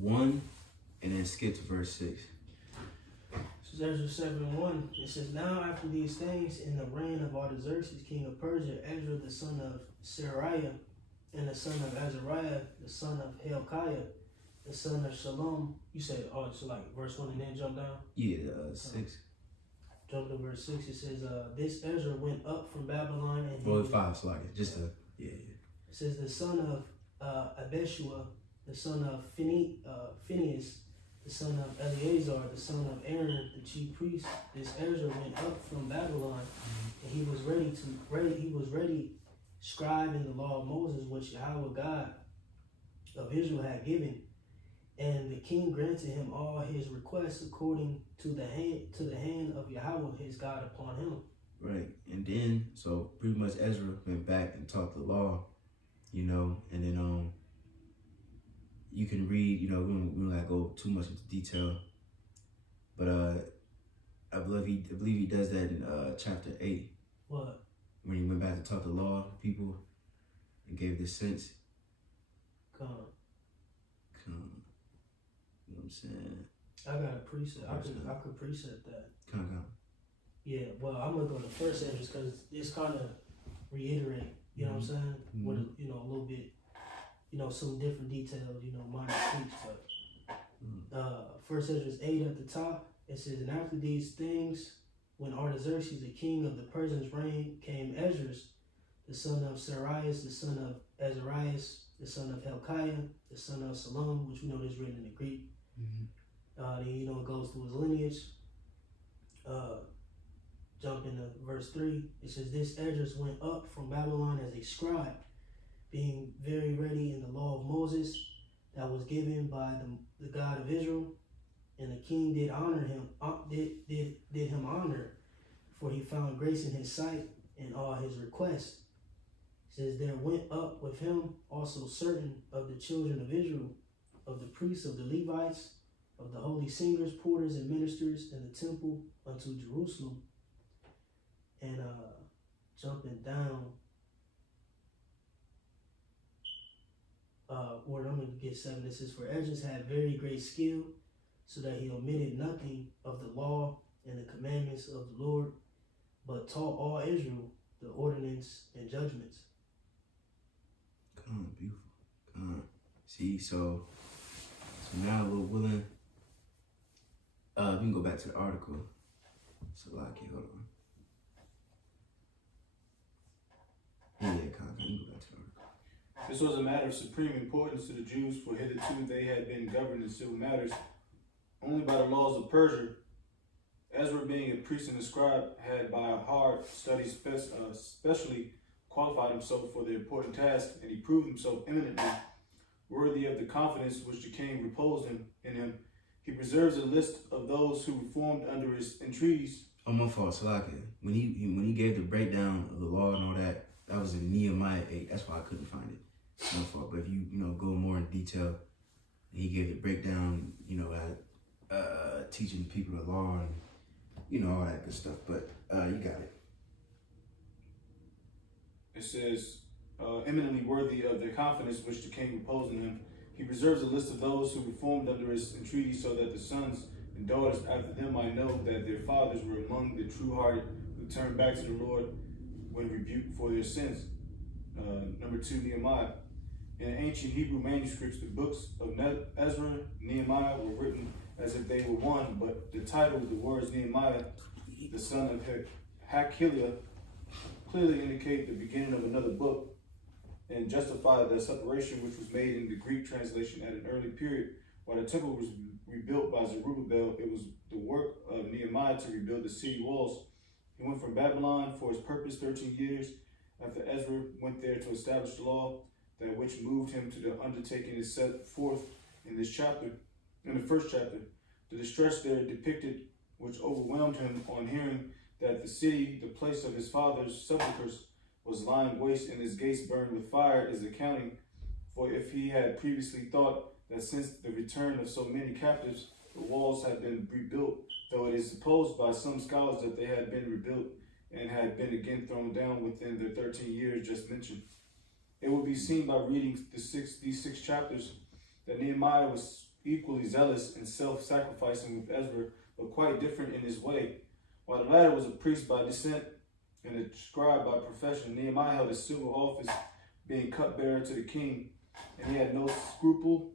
1 and then skip to verse 6. This is Ezra 7:1. It says, now after these things, in the reign of Artaxerxes, king of Persia, Ezra the son of Seraiah, and the son of Azariah, the son of Hilkiah, the son of Shalom. You said, oh, so like verse 1 and then jump down? Yeah, 6. Jump to verse 6. It says, this Ezra went up from Babylon and Well, 5, so like just a yeah. It says the son of Abishua, the son of Phinehas, the son of Eleazar, the son of Aaron, the chief priest. This Ezra went up from Babylon, and he was ready scribing the law of Moses, which Yahweh God of Israel had given. And the king granted him all his requests according to the hand of Yahweh his God upon him. Right, and then so pretty much Ezra went back and taught the law, you know, and then you can read, you know, we don't gotta go too much into detail, but I believe he does that in chapter 8. What? When he went back to talk the law to people and gave this sense. Come. You know what I'm saying? I got a precept. I could precept that. Come. Yeah, well, I'm gonna go to first Ezra because it's kind of reiterate. You know what I'm saying? With a little bit, some different details. Minor tweaks, but first Ezra 8 at the top. It says, and after these things, when Artaxerxes, the king of the Persians, reigned, came Ezra, the son of Seraiah, the son of Azarias, the son of Hilkiah, the son of Salom, which we know is written in the Greek. Then it goes through his lineage. Jump into verse 3. It says, this Ezra went up from Babylon as a scribe, being very ready in the law of Moses that was given by the God of Israel. And the king did honor him, did him honor, for he found grace in his sight and all his requests. It says, there went up with him also certain of the children of Israel, of the priests, of the Levites, of the holy singers, porters, and ministers in the temple unto Jerusalem. And jumping down, where I'm going to get 7. It says, for Ezra had very great skill, so that he omitted nothing of the law and the commandments of the Lord, but taught all Israel the ordinance and judgments. Come on, beautiful. Come on. See, so now we're willing. We can go back to the article. So hold on. Yeah, you can go back to the article. This was a matter of supreme importance to the Jews, for hitherto they had been governed in civil matters only by the laws of Persia. Ezra, being a priest and a scribe, had by a hard study specially qualified himself for the important task, and he proved himself eminently worthy of the confidence which the king reposed in him. He preserves a list of those who reformed under his entreaties. Oh, my fault, Salaki. When he gave the breakdown of the law and all that, that was in Nehemiah 8. That's why I couldn't find it. My fault. But if you go more in detail, he gave the breakdown, teaching people the law and all that good stuff. But you got it. It says, eminently worthy of the confidence which the king reposed in him. He preserves a list of those who reformed under his entreaty, so that the sons and daughters after them might know that their fathers were among the true-hearted who turned back to the Lord when rebuked for their sins. Number 2, Nehemiah. In ancient Hebrew manuscripts, the books of Ezra, Nehemiah were written as if they were one, but the title, the words Nehemiah, the son of Hakaliah, clearly indicate the beginning of another book and justify the separation which was made in the Greek translation at an early period. While the temple was rebuilt by Zerubbabel, it was the work of Nehemiah to rebuild the city walls. He went from Babylon for his purpose 13 years after Ezra went there to establish the law, that which moved him to the undertaking is set forth in this chapter. In the first chapter, the distress there depicted, which overwhelmed him on hearing that the city, the place of his father's sepulchres, was lying waste and his gates burned with fire, is accounting for if he had previously thought that since the return of so many captives, the walls had been rebuilt, though it is supposed by some scholars that they had been rebuilt and had been again thrown down within the 13 years just mentioned. It will be seen by reading these six chapters that Nehemiah was equally zealous and self-sacrificing with Ezra, but quite different in his way. While the latter was a priest by descent and a scribe by profession, Nehemiah held a civil office, being cupbearer to the king, and he had no scruple,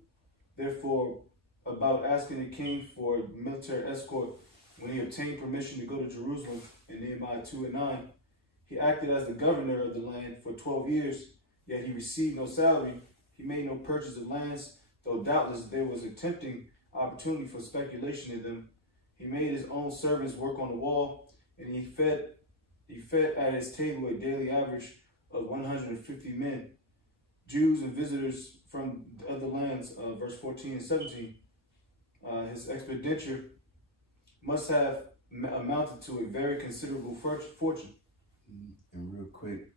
therefore, about asking the king for military escort. When he obtained permission to go to Jerusalem in Nehemiah 2:9, he acted as the governor of the land for 12 years, yet he received no salary. He made no purchase of lands, though doubtless there was a tempting opportunity for speculation in them. He made his own servants work on the wall, and he fed at his table a daily average of 150 men, Jews and visitors from other lands, verse 14 and 17. His expenditure must have amounted to a very considerable fortune. And real quick,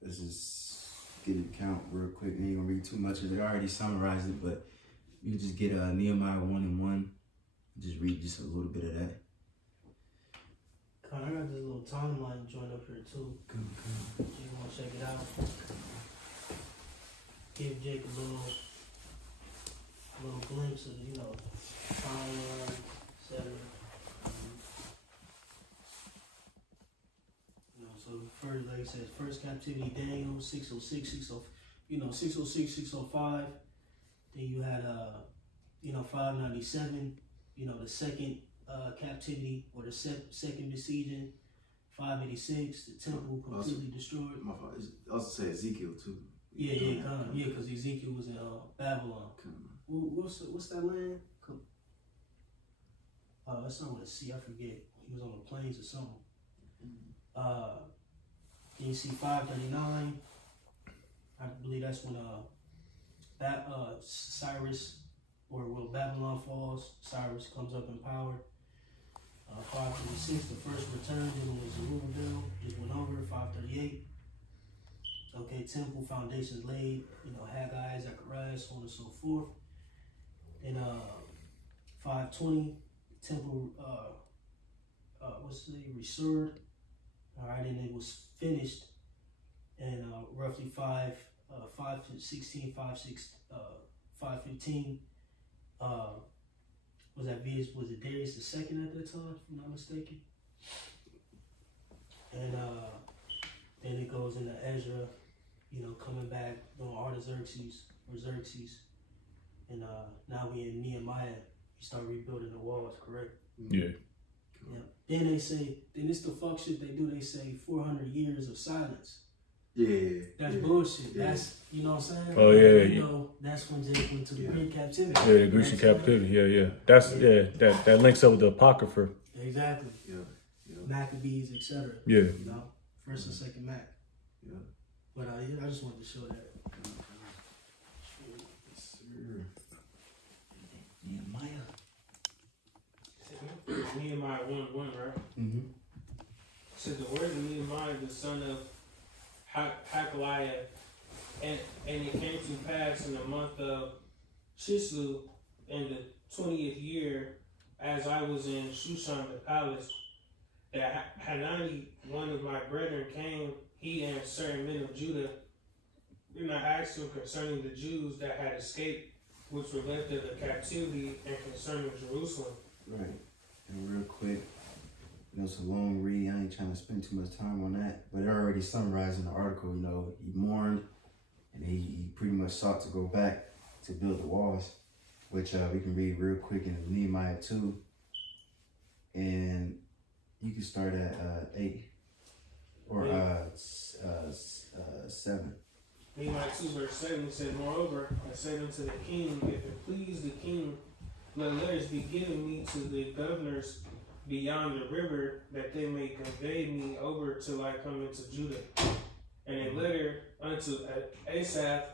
let's just get it count real quick. I ain't gonna read too much of it. I already summarized it, but you can just get Nehemiah 1:1. Just read just a little bit of that. I got this little timeline joint up here too. Come. You wanna check it out? Give Jake a little glimpse of, timeline, etc. So first, like I said, first captivity, Daniel, 606, 606, 605. Then you had 597, the second captivity or the second besieging, 586, the temple completely destroyed. My fault. I also say Ezekiel too. Because Ezekiel was in Babylon. What's that land? That's not with a C, I forget. He was on the plains or something. Then you see 539. I believe that's when Cyrus, Babylon falls. Cyrus comes up in power. 536, the first return, dealing with Zerubbabel, just went over. 538. Okay, temple foundations laid, Haggai, Zechariah, so on and so forth. And 520, temple restored. All right, and it was finished. And roughly 516, 515. Was it Darius II at that time, if I'm not mistaken? And then it goes into Ezra, coming back on Artaxerxes or Xerxes. And now we in Nehemiah, you start rebuilding the walls, correct? Yeah. Yeah. Then they say, then it's the fuck shit they do. They say 400 years of silence. Yeah. That's bullshit. Yeah. That's, you know what I'm saying? Oh, yeah. That's when Jake went to the Greek captivity. Yeah, the Grecian captivity. Yeah. That's that links up with the Apocrypha. Exactly. Yeah. Maccabees, etc. Yeah. First and second Mac. Yeah. But I just wanted to show that. Yes, sir. Nehemiah. Nehemiah 1:1, right? Mm-hmm. Said the word of Nehemiah, the son of Hakaliah, and it came to pass in the month of Chislev in the 20th year, as I was in Shushan the palace, that Hanani, one of my brethren, came, he and certain men of Judah. Then I asked him concerning the Jews that had escaped, which were left of the captivity, and concerning Jerusalem. Right. And real quick, it's a long read. I ain't trying to spend too much time on that, but it already summarized in the article. He mourned, and he pretty much sought to go back to build the walls, which we can read real quick in Nehemiah 2, and you can start at 8 or 7. Nehemiah 2 verse 7 said, Moreover, I said unto the king, if it please the king, let letters be given me to the governors beyond the river, that they may convey me over till I come into Judah. And a letter unto Asaph,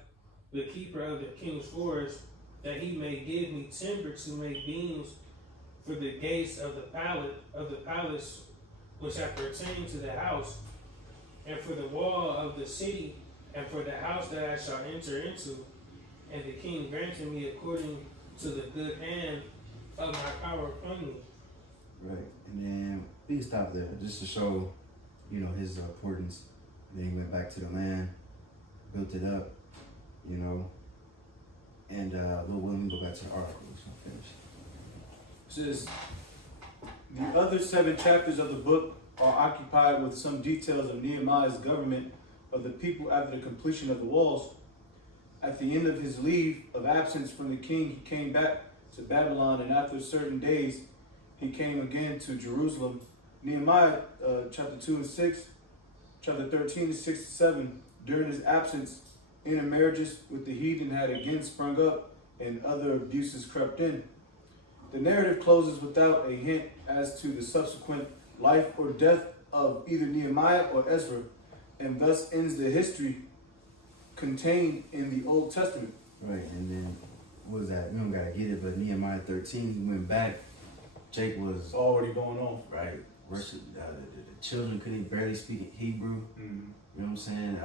the keeper of the king's forest, that he may give me timber to make beams for the gates of the palace which appertain to the house, and for the wall of the city, and for the house that I shall enter into. And the king granted me according to the good hand of my power upon me. Right, and then we can stop there just to show, his importance. And then he went back to the land, built it up, and we'll go back to the article. So finish. It says, The other 7 chapters of the book are occupied with some details of Nehemiah's government of the people after the completion of the walls. At the end of his leave of absence from the king, he came back to Babylon, and after certain days, he came again to Jerusalem. Nehemiah chapter 2 and 6, chapter 13 to 6 to 7. During his absence, intermarriages with the heathen had again sprung up, and other abuses crept in. The narrative closes without a hint as to the subsequent life or death of either Nehemiah or Ezra, and thus ends the history contained in the Old Testament. Right, and then what was that? We don't gotta get it, but Nehemiah 13, he went back. Jake was It's already going on. right. Worship, the children couldn't barely speak Hebrew. Mm-hmm. You know what I'm saying?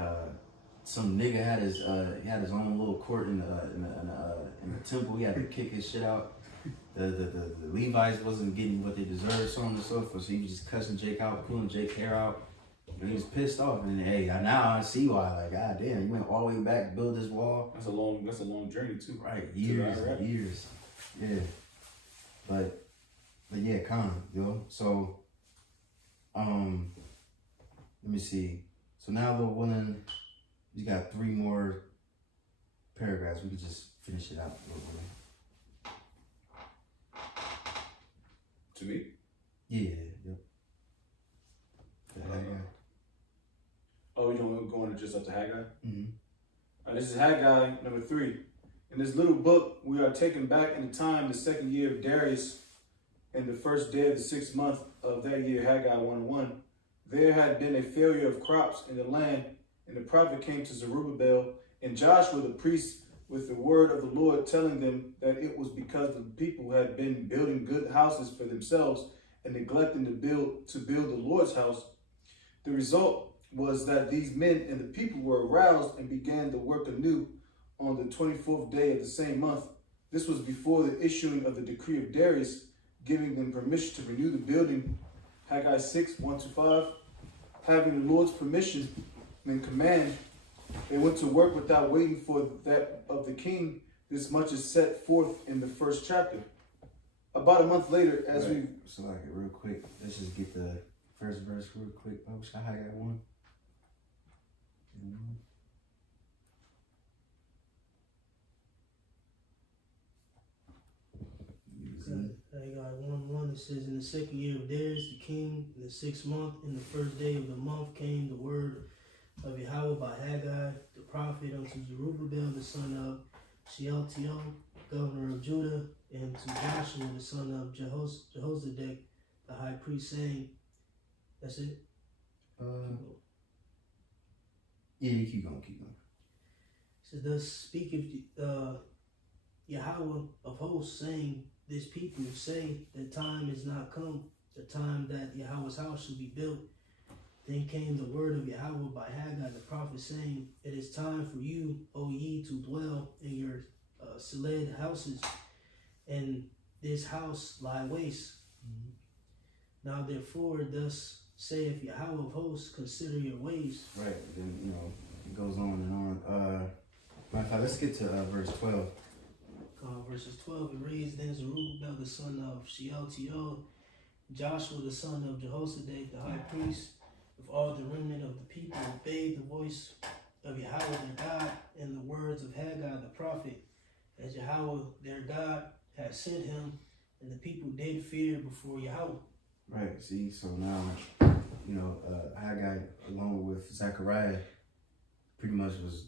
Some nigga had his he had his own little court in the temple. He had to kick his shit out. The Levites wasn't getting what they deserved, so on and so forth. So he was just cussing Jake out, pulling Jake's hair out. And he was pissed off. And hey, now I see why. Like, god damn, you went all the way back, build this wall. That's a long journey too. Right, years. Yeah. But yeah, kind of, yo. So let me see. So now, Lord willing, you got 3 more paragraphs. We could just finish it out, Lord willing. To me? Yeah, yep. The Haggai. Oh, you don't go on just up to Haggai? Mm-hmm. All right, this is Haggai number 3. In this little book, we are taken back in time, the 2nd year of Darius, and the 1st day of the 6th month of that year, Haggai 1:1. There had been a failure of crops in the land, and the prophet came to Zerubbabel and Joshua the priest with the word of the Lord, telling them that it was because the people had been building good houses for themselves and neglecting to build the Lord's house. The result was that these men and the people were aroused and began the work anew on the 24th day of the same month. This was before the issuing of the decree of Darius, giving them permission to renew the building. Haggai 6:1-5. Having the Lord's permission and command, they went to work without waiting for that of the king. This much is set forth in the 1st chapter. About a month later, So like real quick, let's just get the first verse real quick. Oh, Haggai 1. Haggai 1:1, it says, in the 2nd year of Darius the king, in the 6th month, in the 1st day of the month, came the word of Yahweh by Haggai the prophet unto Zerubbabel the son of Shealtiel, governor of Judah, and to Joshua the son of Jehozadak the high priest, saying, that's it? Yeah, you keep going. It says, thus speaketh Yahweh of hosts, saying, this people say the time is not come, the time that Yahweh's house should be built. Then came the word of Yahweh by Haggai the prophet, saying, it is time for you, O ye, to dwell in your Seled houses, and this house lie waste. Mm-hmm. Now therefore, thus saith Yahweh of hosts, consider your ways. Right, then, it goes on and on. Matter of fact, let's get to verse 12. Verses 12, it reads, then Zerubbabel the son of Shealtiel, Joshua the son of Jehozadak the high priest, with all the remnant of the people, obeyed the voice of Yahweh their God and the words of Haggai the prophet, as Yahweh their God had sent him, and the people did fear before Yahweh. Right, see, so now, Haggai, along with Zechariah, pretty much was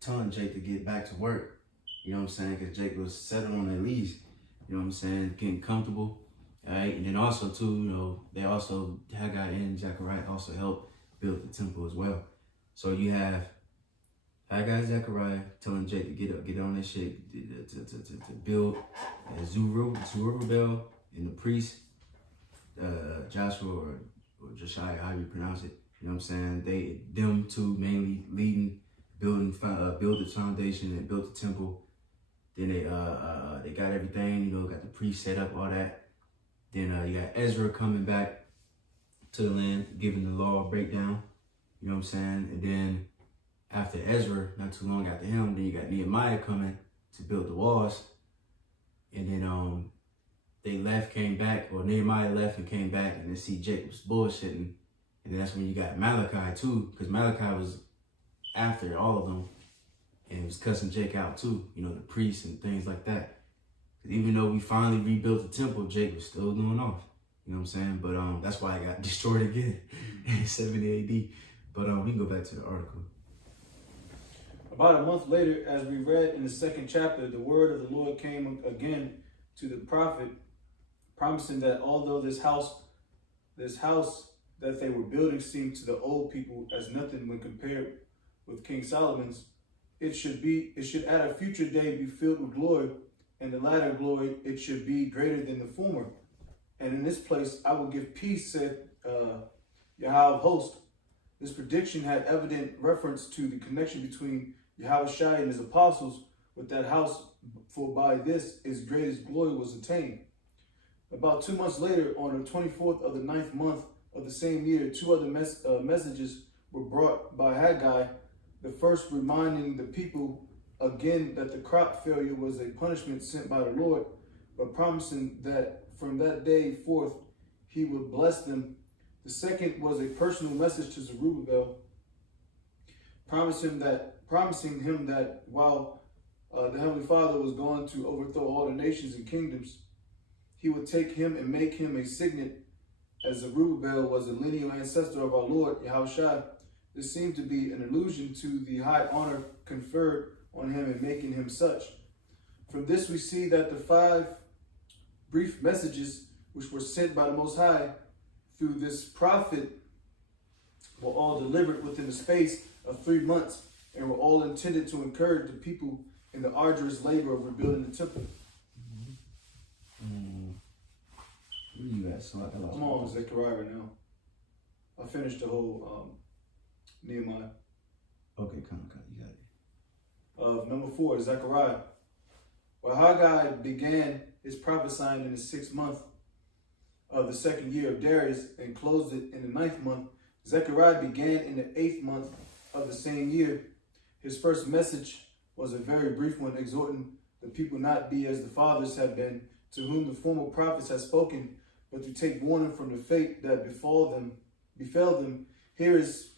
telling Jake to get back to work. You know what I'm saying? Because Jake was settled on their lease. You know what I'm saying? Getting comfortable. All right. And then also, too, Haggai and Zechariah also helped build the temple as well. So you have Haggai and Zechariah telling Jake to get on that shit, to build. And Zerubbabel and the priest, Joshua or Josiah, how you pronounce it. You know what I'm saying? Them two mainly leading, build the foundation and built the temple. Then they got everything, got the priest set up, all that. Then you got Ezra coming back to the land, giving the law breakdown. You know what I'm saying? And then after Ezra, not too long after him, then you got Nehemiah coming to build the walls. And then they left, came back, or Nehemiah left and came back, and then see Jake was bullshitting. And then that's when you got Malachi too, because Malachi was after all of them and was cussing Jake out too, you know, the priests and things like that. Even though we finally rebuilt the temple, Jake was still going off. You know what I'm saying? But that's why I got destroyed again in 70 AD. But we can go back to the article. About a month later, as we read in the 2nd chapter, the word of the Lord came again to the prophet, promising that although this house that they were building seemed to the old people as nothing when compared with King Solomon's, it should at a future day be filled with glory, and the latter glory it should be greater than the former. And in this place I will give peace, said Yahweh of hosts. This prediction had evident reference to the connection between Yahushua and his apostles with that house, for by this his greatest glory was attained. About 2 months later, on the 24th of the 9th month of the same year, 2 other messages were brought by Haggai. The first reminding the people again that the crop failure was a punishment sent by the Lord, but promising that from that day forth he would bless them. The second was a personal message to Zerubbabel, promising him that while the Heavenly Father was going to overthrow all the nations and kingdoms, he would take him and make him a signet, as Zerubbabel was a lineal ancestor of our Lord Yahushua. This seemed to be an allusion to the high honor conferred on him and making him such. From this we see that the 5 brief messages which were sent by the Most High through this prophet were all delivered within the space of 3 months, and were all intended to encourage the people in the arduous labor of rebuilding the temple. Where you at? So I'm on Zechariah right now. I finished the whole Nehemiah. Okay, come on, you got it. Number 4, Zechariah. While Haggai began his prophesying in the 6th month of the 2nd year of Darius and closed it in the 9th month, Zechariah began in the 8th month of the same year. His first message was a very brief one, exhorting the people not be as the fathers have been, to whom the former prophets had spoken, but to take warning from the fate that befell them. Here is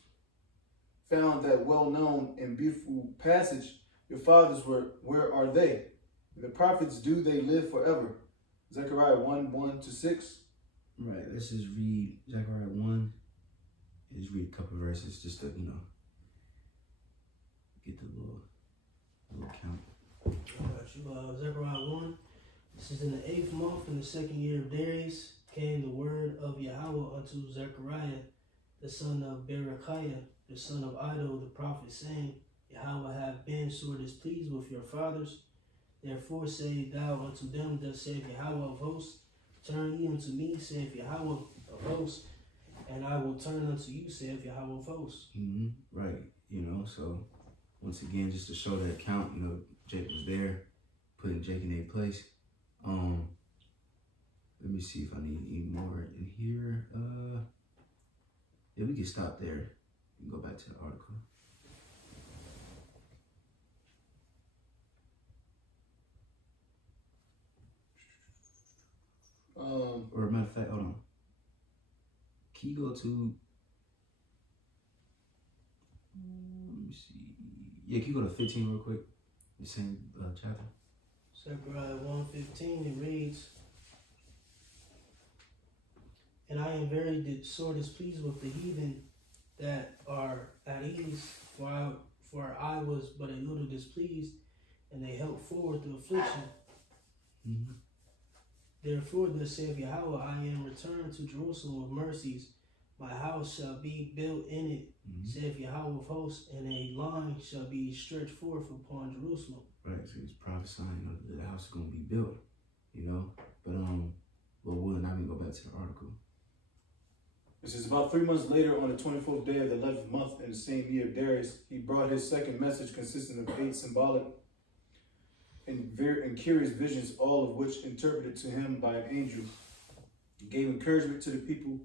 found that well-known and beautiful passage, your fathers were, where are they? The prophets, do they live forever? Zechariah 1:1-6. Right, let's just read Zechariah 1. Just read a couple verses just to, get the little count. Zechariah 1. This is in the 8th month, in the 2nd year of Darius, came the word of Yahweh unto Zechariah, the son of Berechiah, the son of Iddo, the prophet, saying, Yahweh hath been sore displeased with your fathers. Therefore say thou unto them, thus saith Yahweh of hosts, turn ye unto me, saith Yahweh of hosts, and I will turn unto you, saith Yahweh of hosts. Right, so once again, just to show that count, Jake was there, putting Jake in a place. Let me see if I need any more in here. Yeah, we can stop there and go back to the article. Or matter of fact, hold on. Can you go to, let me see. Yeah, can you go to 15 real quick? The same chapter. Zechariah 1:15, it reads, and I am very sore displeased with the heathen that are at ease, for I was but a little displeased, and they helped forward the affliction. Therefore, thus saith Yahweh, I am returned to Jerusalem of mercies. My house shall be built in it, saith Yahweh of hosts, and a line shall be stretched forth upon Jerusalem. Right, so he's prophesying that the house is going to be built, But, Lord willing, now we can go back to the article. This is about 3 months later, on the 24th day of the 11th month in the same year of Darius, he brought his second message, consisting of 8 symbolic and curious visions, all of which interpreted to him by an angel. He gave encouragement to the people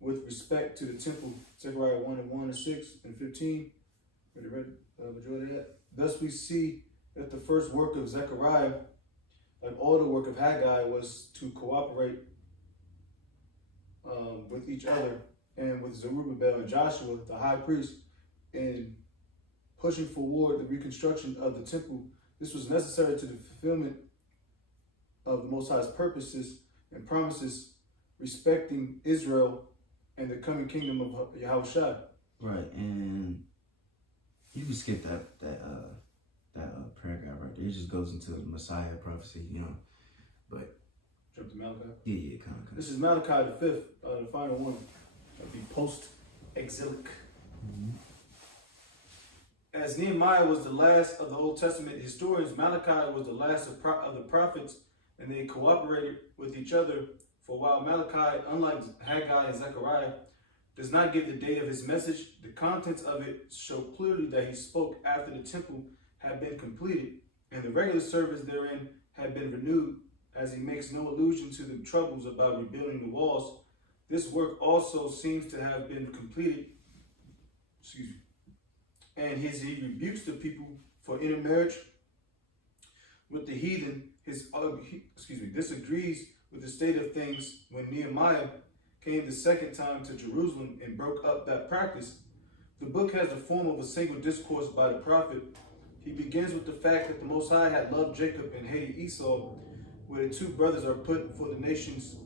with respect to the temple. Zechariah 1:1-6 and 15. Read the majority of that. Thus we see that the first work of Zechariah like all the work of Haggai was to cooperate with each other and with Zerubbabel and Joshua, the high priest, in pushing forward the reconstruction of the temple. This was necessary to the fulfillment of the Most High's purposes and promises respecting Israel and the coming kingdom of Yahushua. Right, and you can skip that paragraph right there. It just goes into the Messiah prophecy, But Jump to Malachi. yeah, kind of. This is Malachi the 5th, the final one. That'd be post-exilic. As Nehemiah was the last of the Old Testament historians, Malachi was the last of the prophets, and they cooperated with each other. For while Malachi, unlike Haggai and Zechariah, does not give the date of his message, the contents of it show clearly that he spoke after the temple had been completed, and the regular service therein had been renewed, as he makes no allusion to the troubles about rebuilding the walls. This work also seems to have been completed. And he rebukes the people for intermarriage with the heathen. This agrees with the state of things when Nehemiah came the second time to Jerusalem and broke up that practice. The book has the form of a single discourse by the prophet. He begins with the fact that the Most High had loved Jacob and hated Esau, where the two brothers are put for the nations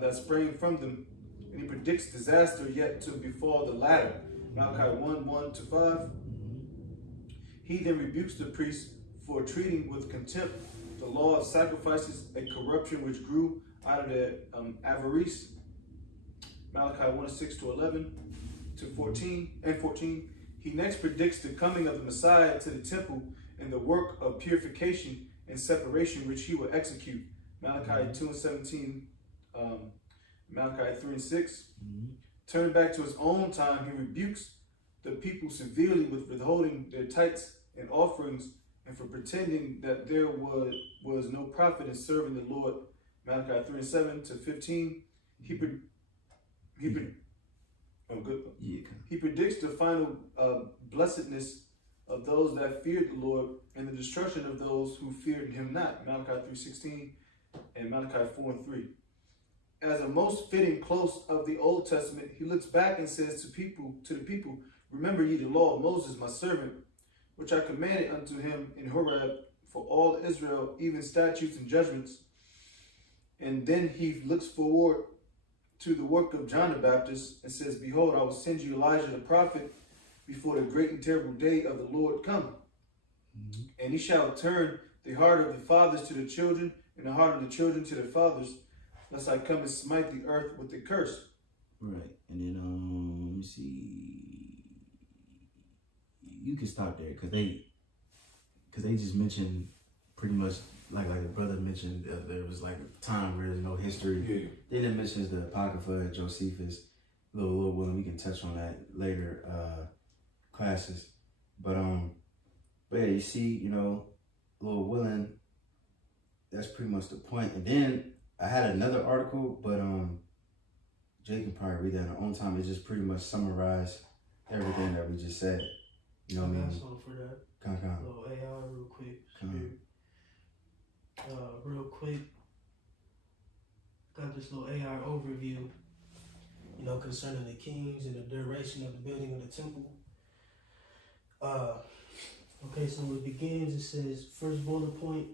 that sprang from them, and he predicts disaster yet to befall the latter. Malachi 1:1-5. He then rebukes the priests for treating with contempt the law of sacrifices, a corruption which grew out of their avarice. Malachi 1:6-11-14. He next predicts the coming of the Messiah to the temple and the work of purification and separation which he will execute. Malachi 2:17, Malachi 3:6. Turning back to his own time, he rebukes the people severely with withholding their tithes and offerings and for pretending that there was no profit in serving the Lord. Malachi 3:7-15. He predicts the final blessedness of those that feared the Lord and the destruction of those who feared him not. Malachi 3:16 and Malachi 4:3. As a most fitting close of the Old Testament, he looks back and says to the people, remember ye the law of Moses, my servant, which I commanded unto him in Horeb for all Israel, even statutes and judgments. And then he looks forward to the work of John the Baptist and says, behold, I will send you Elijah the prophet before the great and terrible day of the Lord come. And he shall turn the heart of the fathers to the children and the heart of the children to their fathers, lest I come and smite the earth with a curse. Right. And then, let me see. You can stop there because they just mentioned pretty much like the brother mentioned there was like a time where there's no history. Yeah. Then it mentions the Apocrypha, Josephus, Lord willing, we can touch on that later classes. But yeah, you see, Lord willing, that's pretty much the point. And then I had another article, but Jay can probably read that on her own time. It just pretty much summarized everything that we just said. You know what I mean? Something for that. Little AI real quick. Real quick. Got this little AI overview, concerning the kings and the duration of the building of the temple. Okay, so it begins, it says, first bullet point,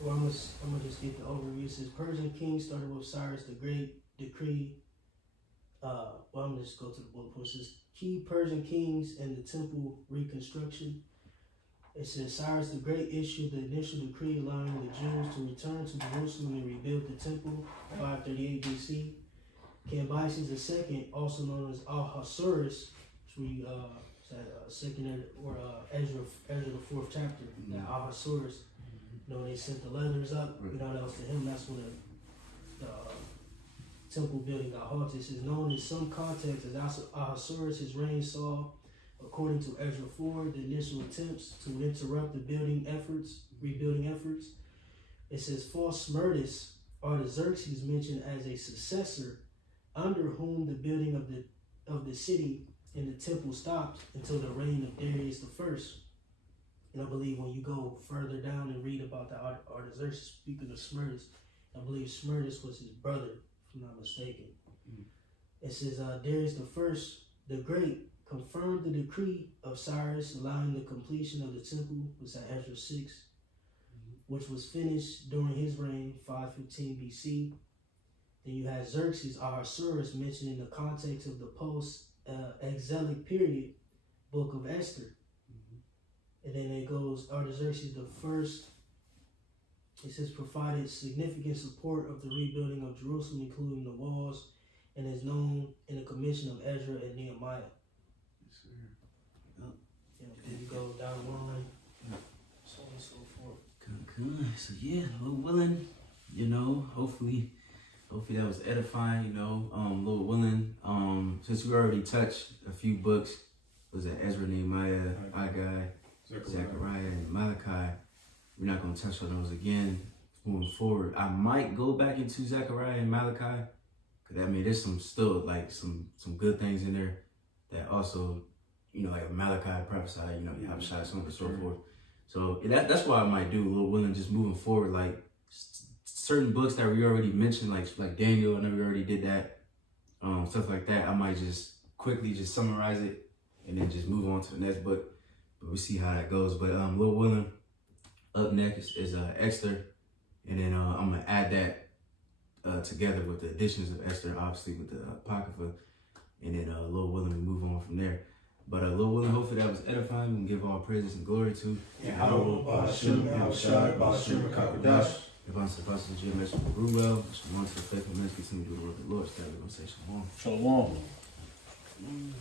well, I'm gonna just get the overview. It says, Persian king started with Cyrus the Great decree. I'm gonna just go to the bullet point. It says, key Persian kings and the temple reconstruction. It says, Cyrus the Great issued the initial decree allowing the Jews to return to Jerusalem and rebuild the temple, 538 BC. Cambyses II, also known as Ahasuerus, which we second or Ezra the 4th chapter, that Ahasuerus, they sent the letters up, that was to him. That's when the temple building got halted. It says, known in some contexts as Ahasuerus, his reign saw, according to Ezra 4, the initial attempts to interrupt the rebuilding efforts. It says, false Smyrtus, Artaxerxes mentioned as a successor, under whom the building of the city and the temple stopped until the reign of Darius I. And I believe when you go further down and read about the Artaxerxes, speaking of Smyrna, I believe Smyrna was his brother, if I'm not mistaken. It says, Darius the First, the Great, confirmed the decree of Cyrus allowing the completion of the temple, was at Ezra 6, which was finished during his reign, 515 BC. Then you had Xerxes, Ahasuerus, mentioned in the context of the post-exilic period, book of Esther. And then it goes, Artaxerxes the First, it says, provided significant support of the rebuilding of Jerusalem, including the walls, and is known in the commission of Ezra and Nehemiah. Yes, sir. Then you go down the line, so on and so forth. Good. So yeah, Lord willing, you know, hopefully that was edifying, you know. Lord willing, since we already touched a few books, was it Ezra, Nehemiah, Haggai, Zechariah, and Malachi? We're not gonna touch on those again moving forward. I might go back into Zechariah and Malachi, cause I mean there's some still like some good things in there that also, you know, like Malachi prophesied, you know, you have shots on and so forth. So that's what I might do, Lord willing, just moving forward, like certain books that we already mentioned, like Daniel, I know we already did that, stuff like that. I might just quickly just summarize it and then just move on to the next book. But we'll see how that goes. But Lord willing, up next is Esther, and then I'm gonna add that together with the additions of Esther, obviously with the Apocrypha, and then Lord willing, we move on from there. But Lord willing, hopefully that was edifying. We can give all praises and glory to Yahweh, Ba'ashem, Yahushai, Ba'ashem, Kakadash. Advance the process of GMS Col, Shalom to the faithful men, continue to do the word of the Lord. So we're gonna say shalom. Shalom. Mm.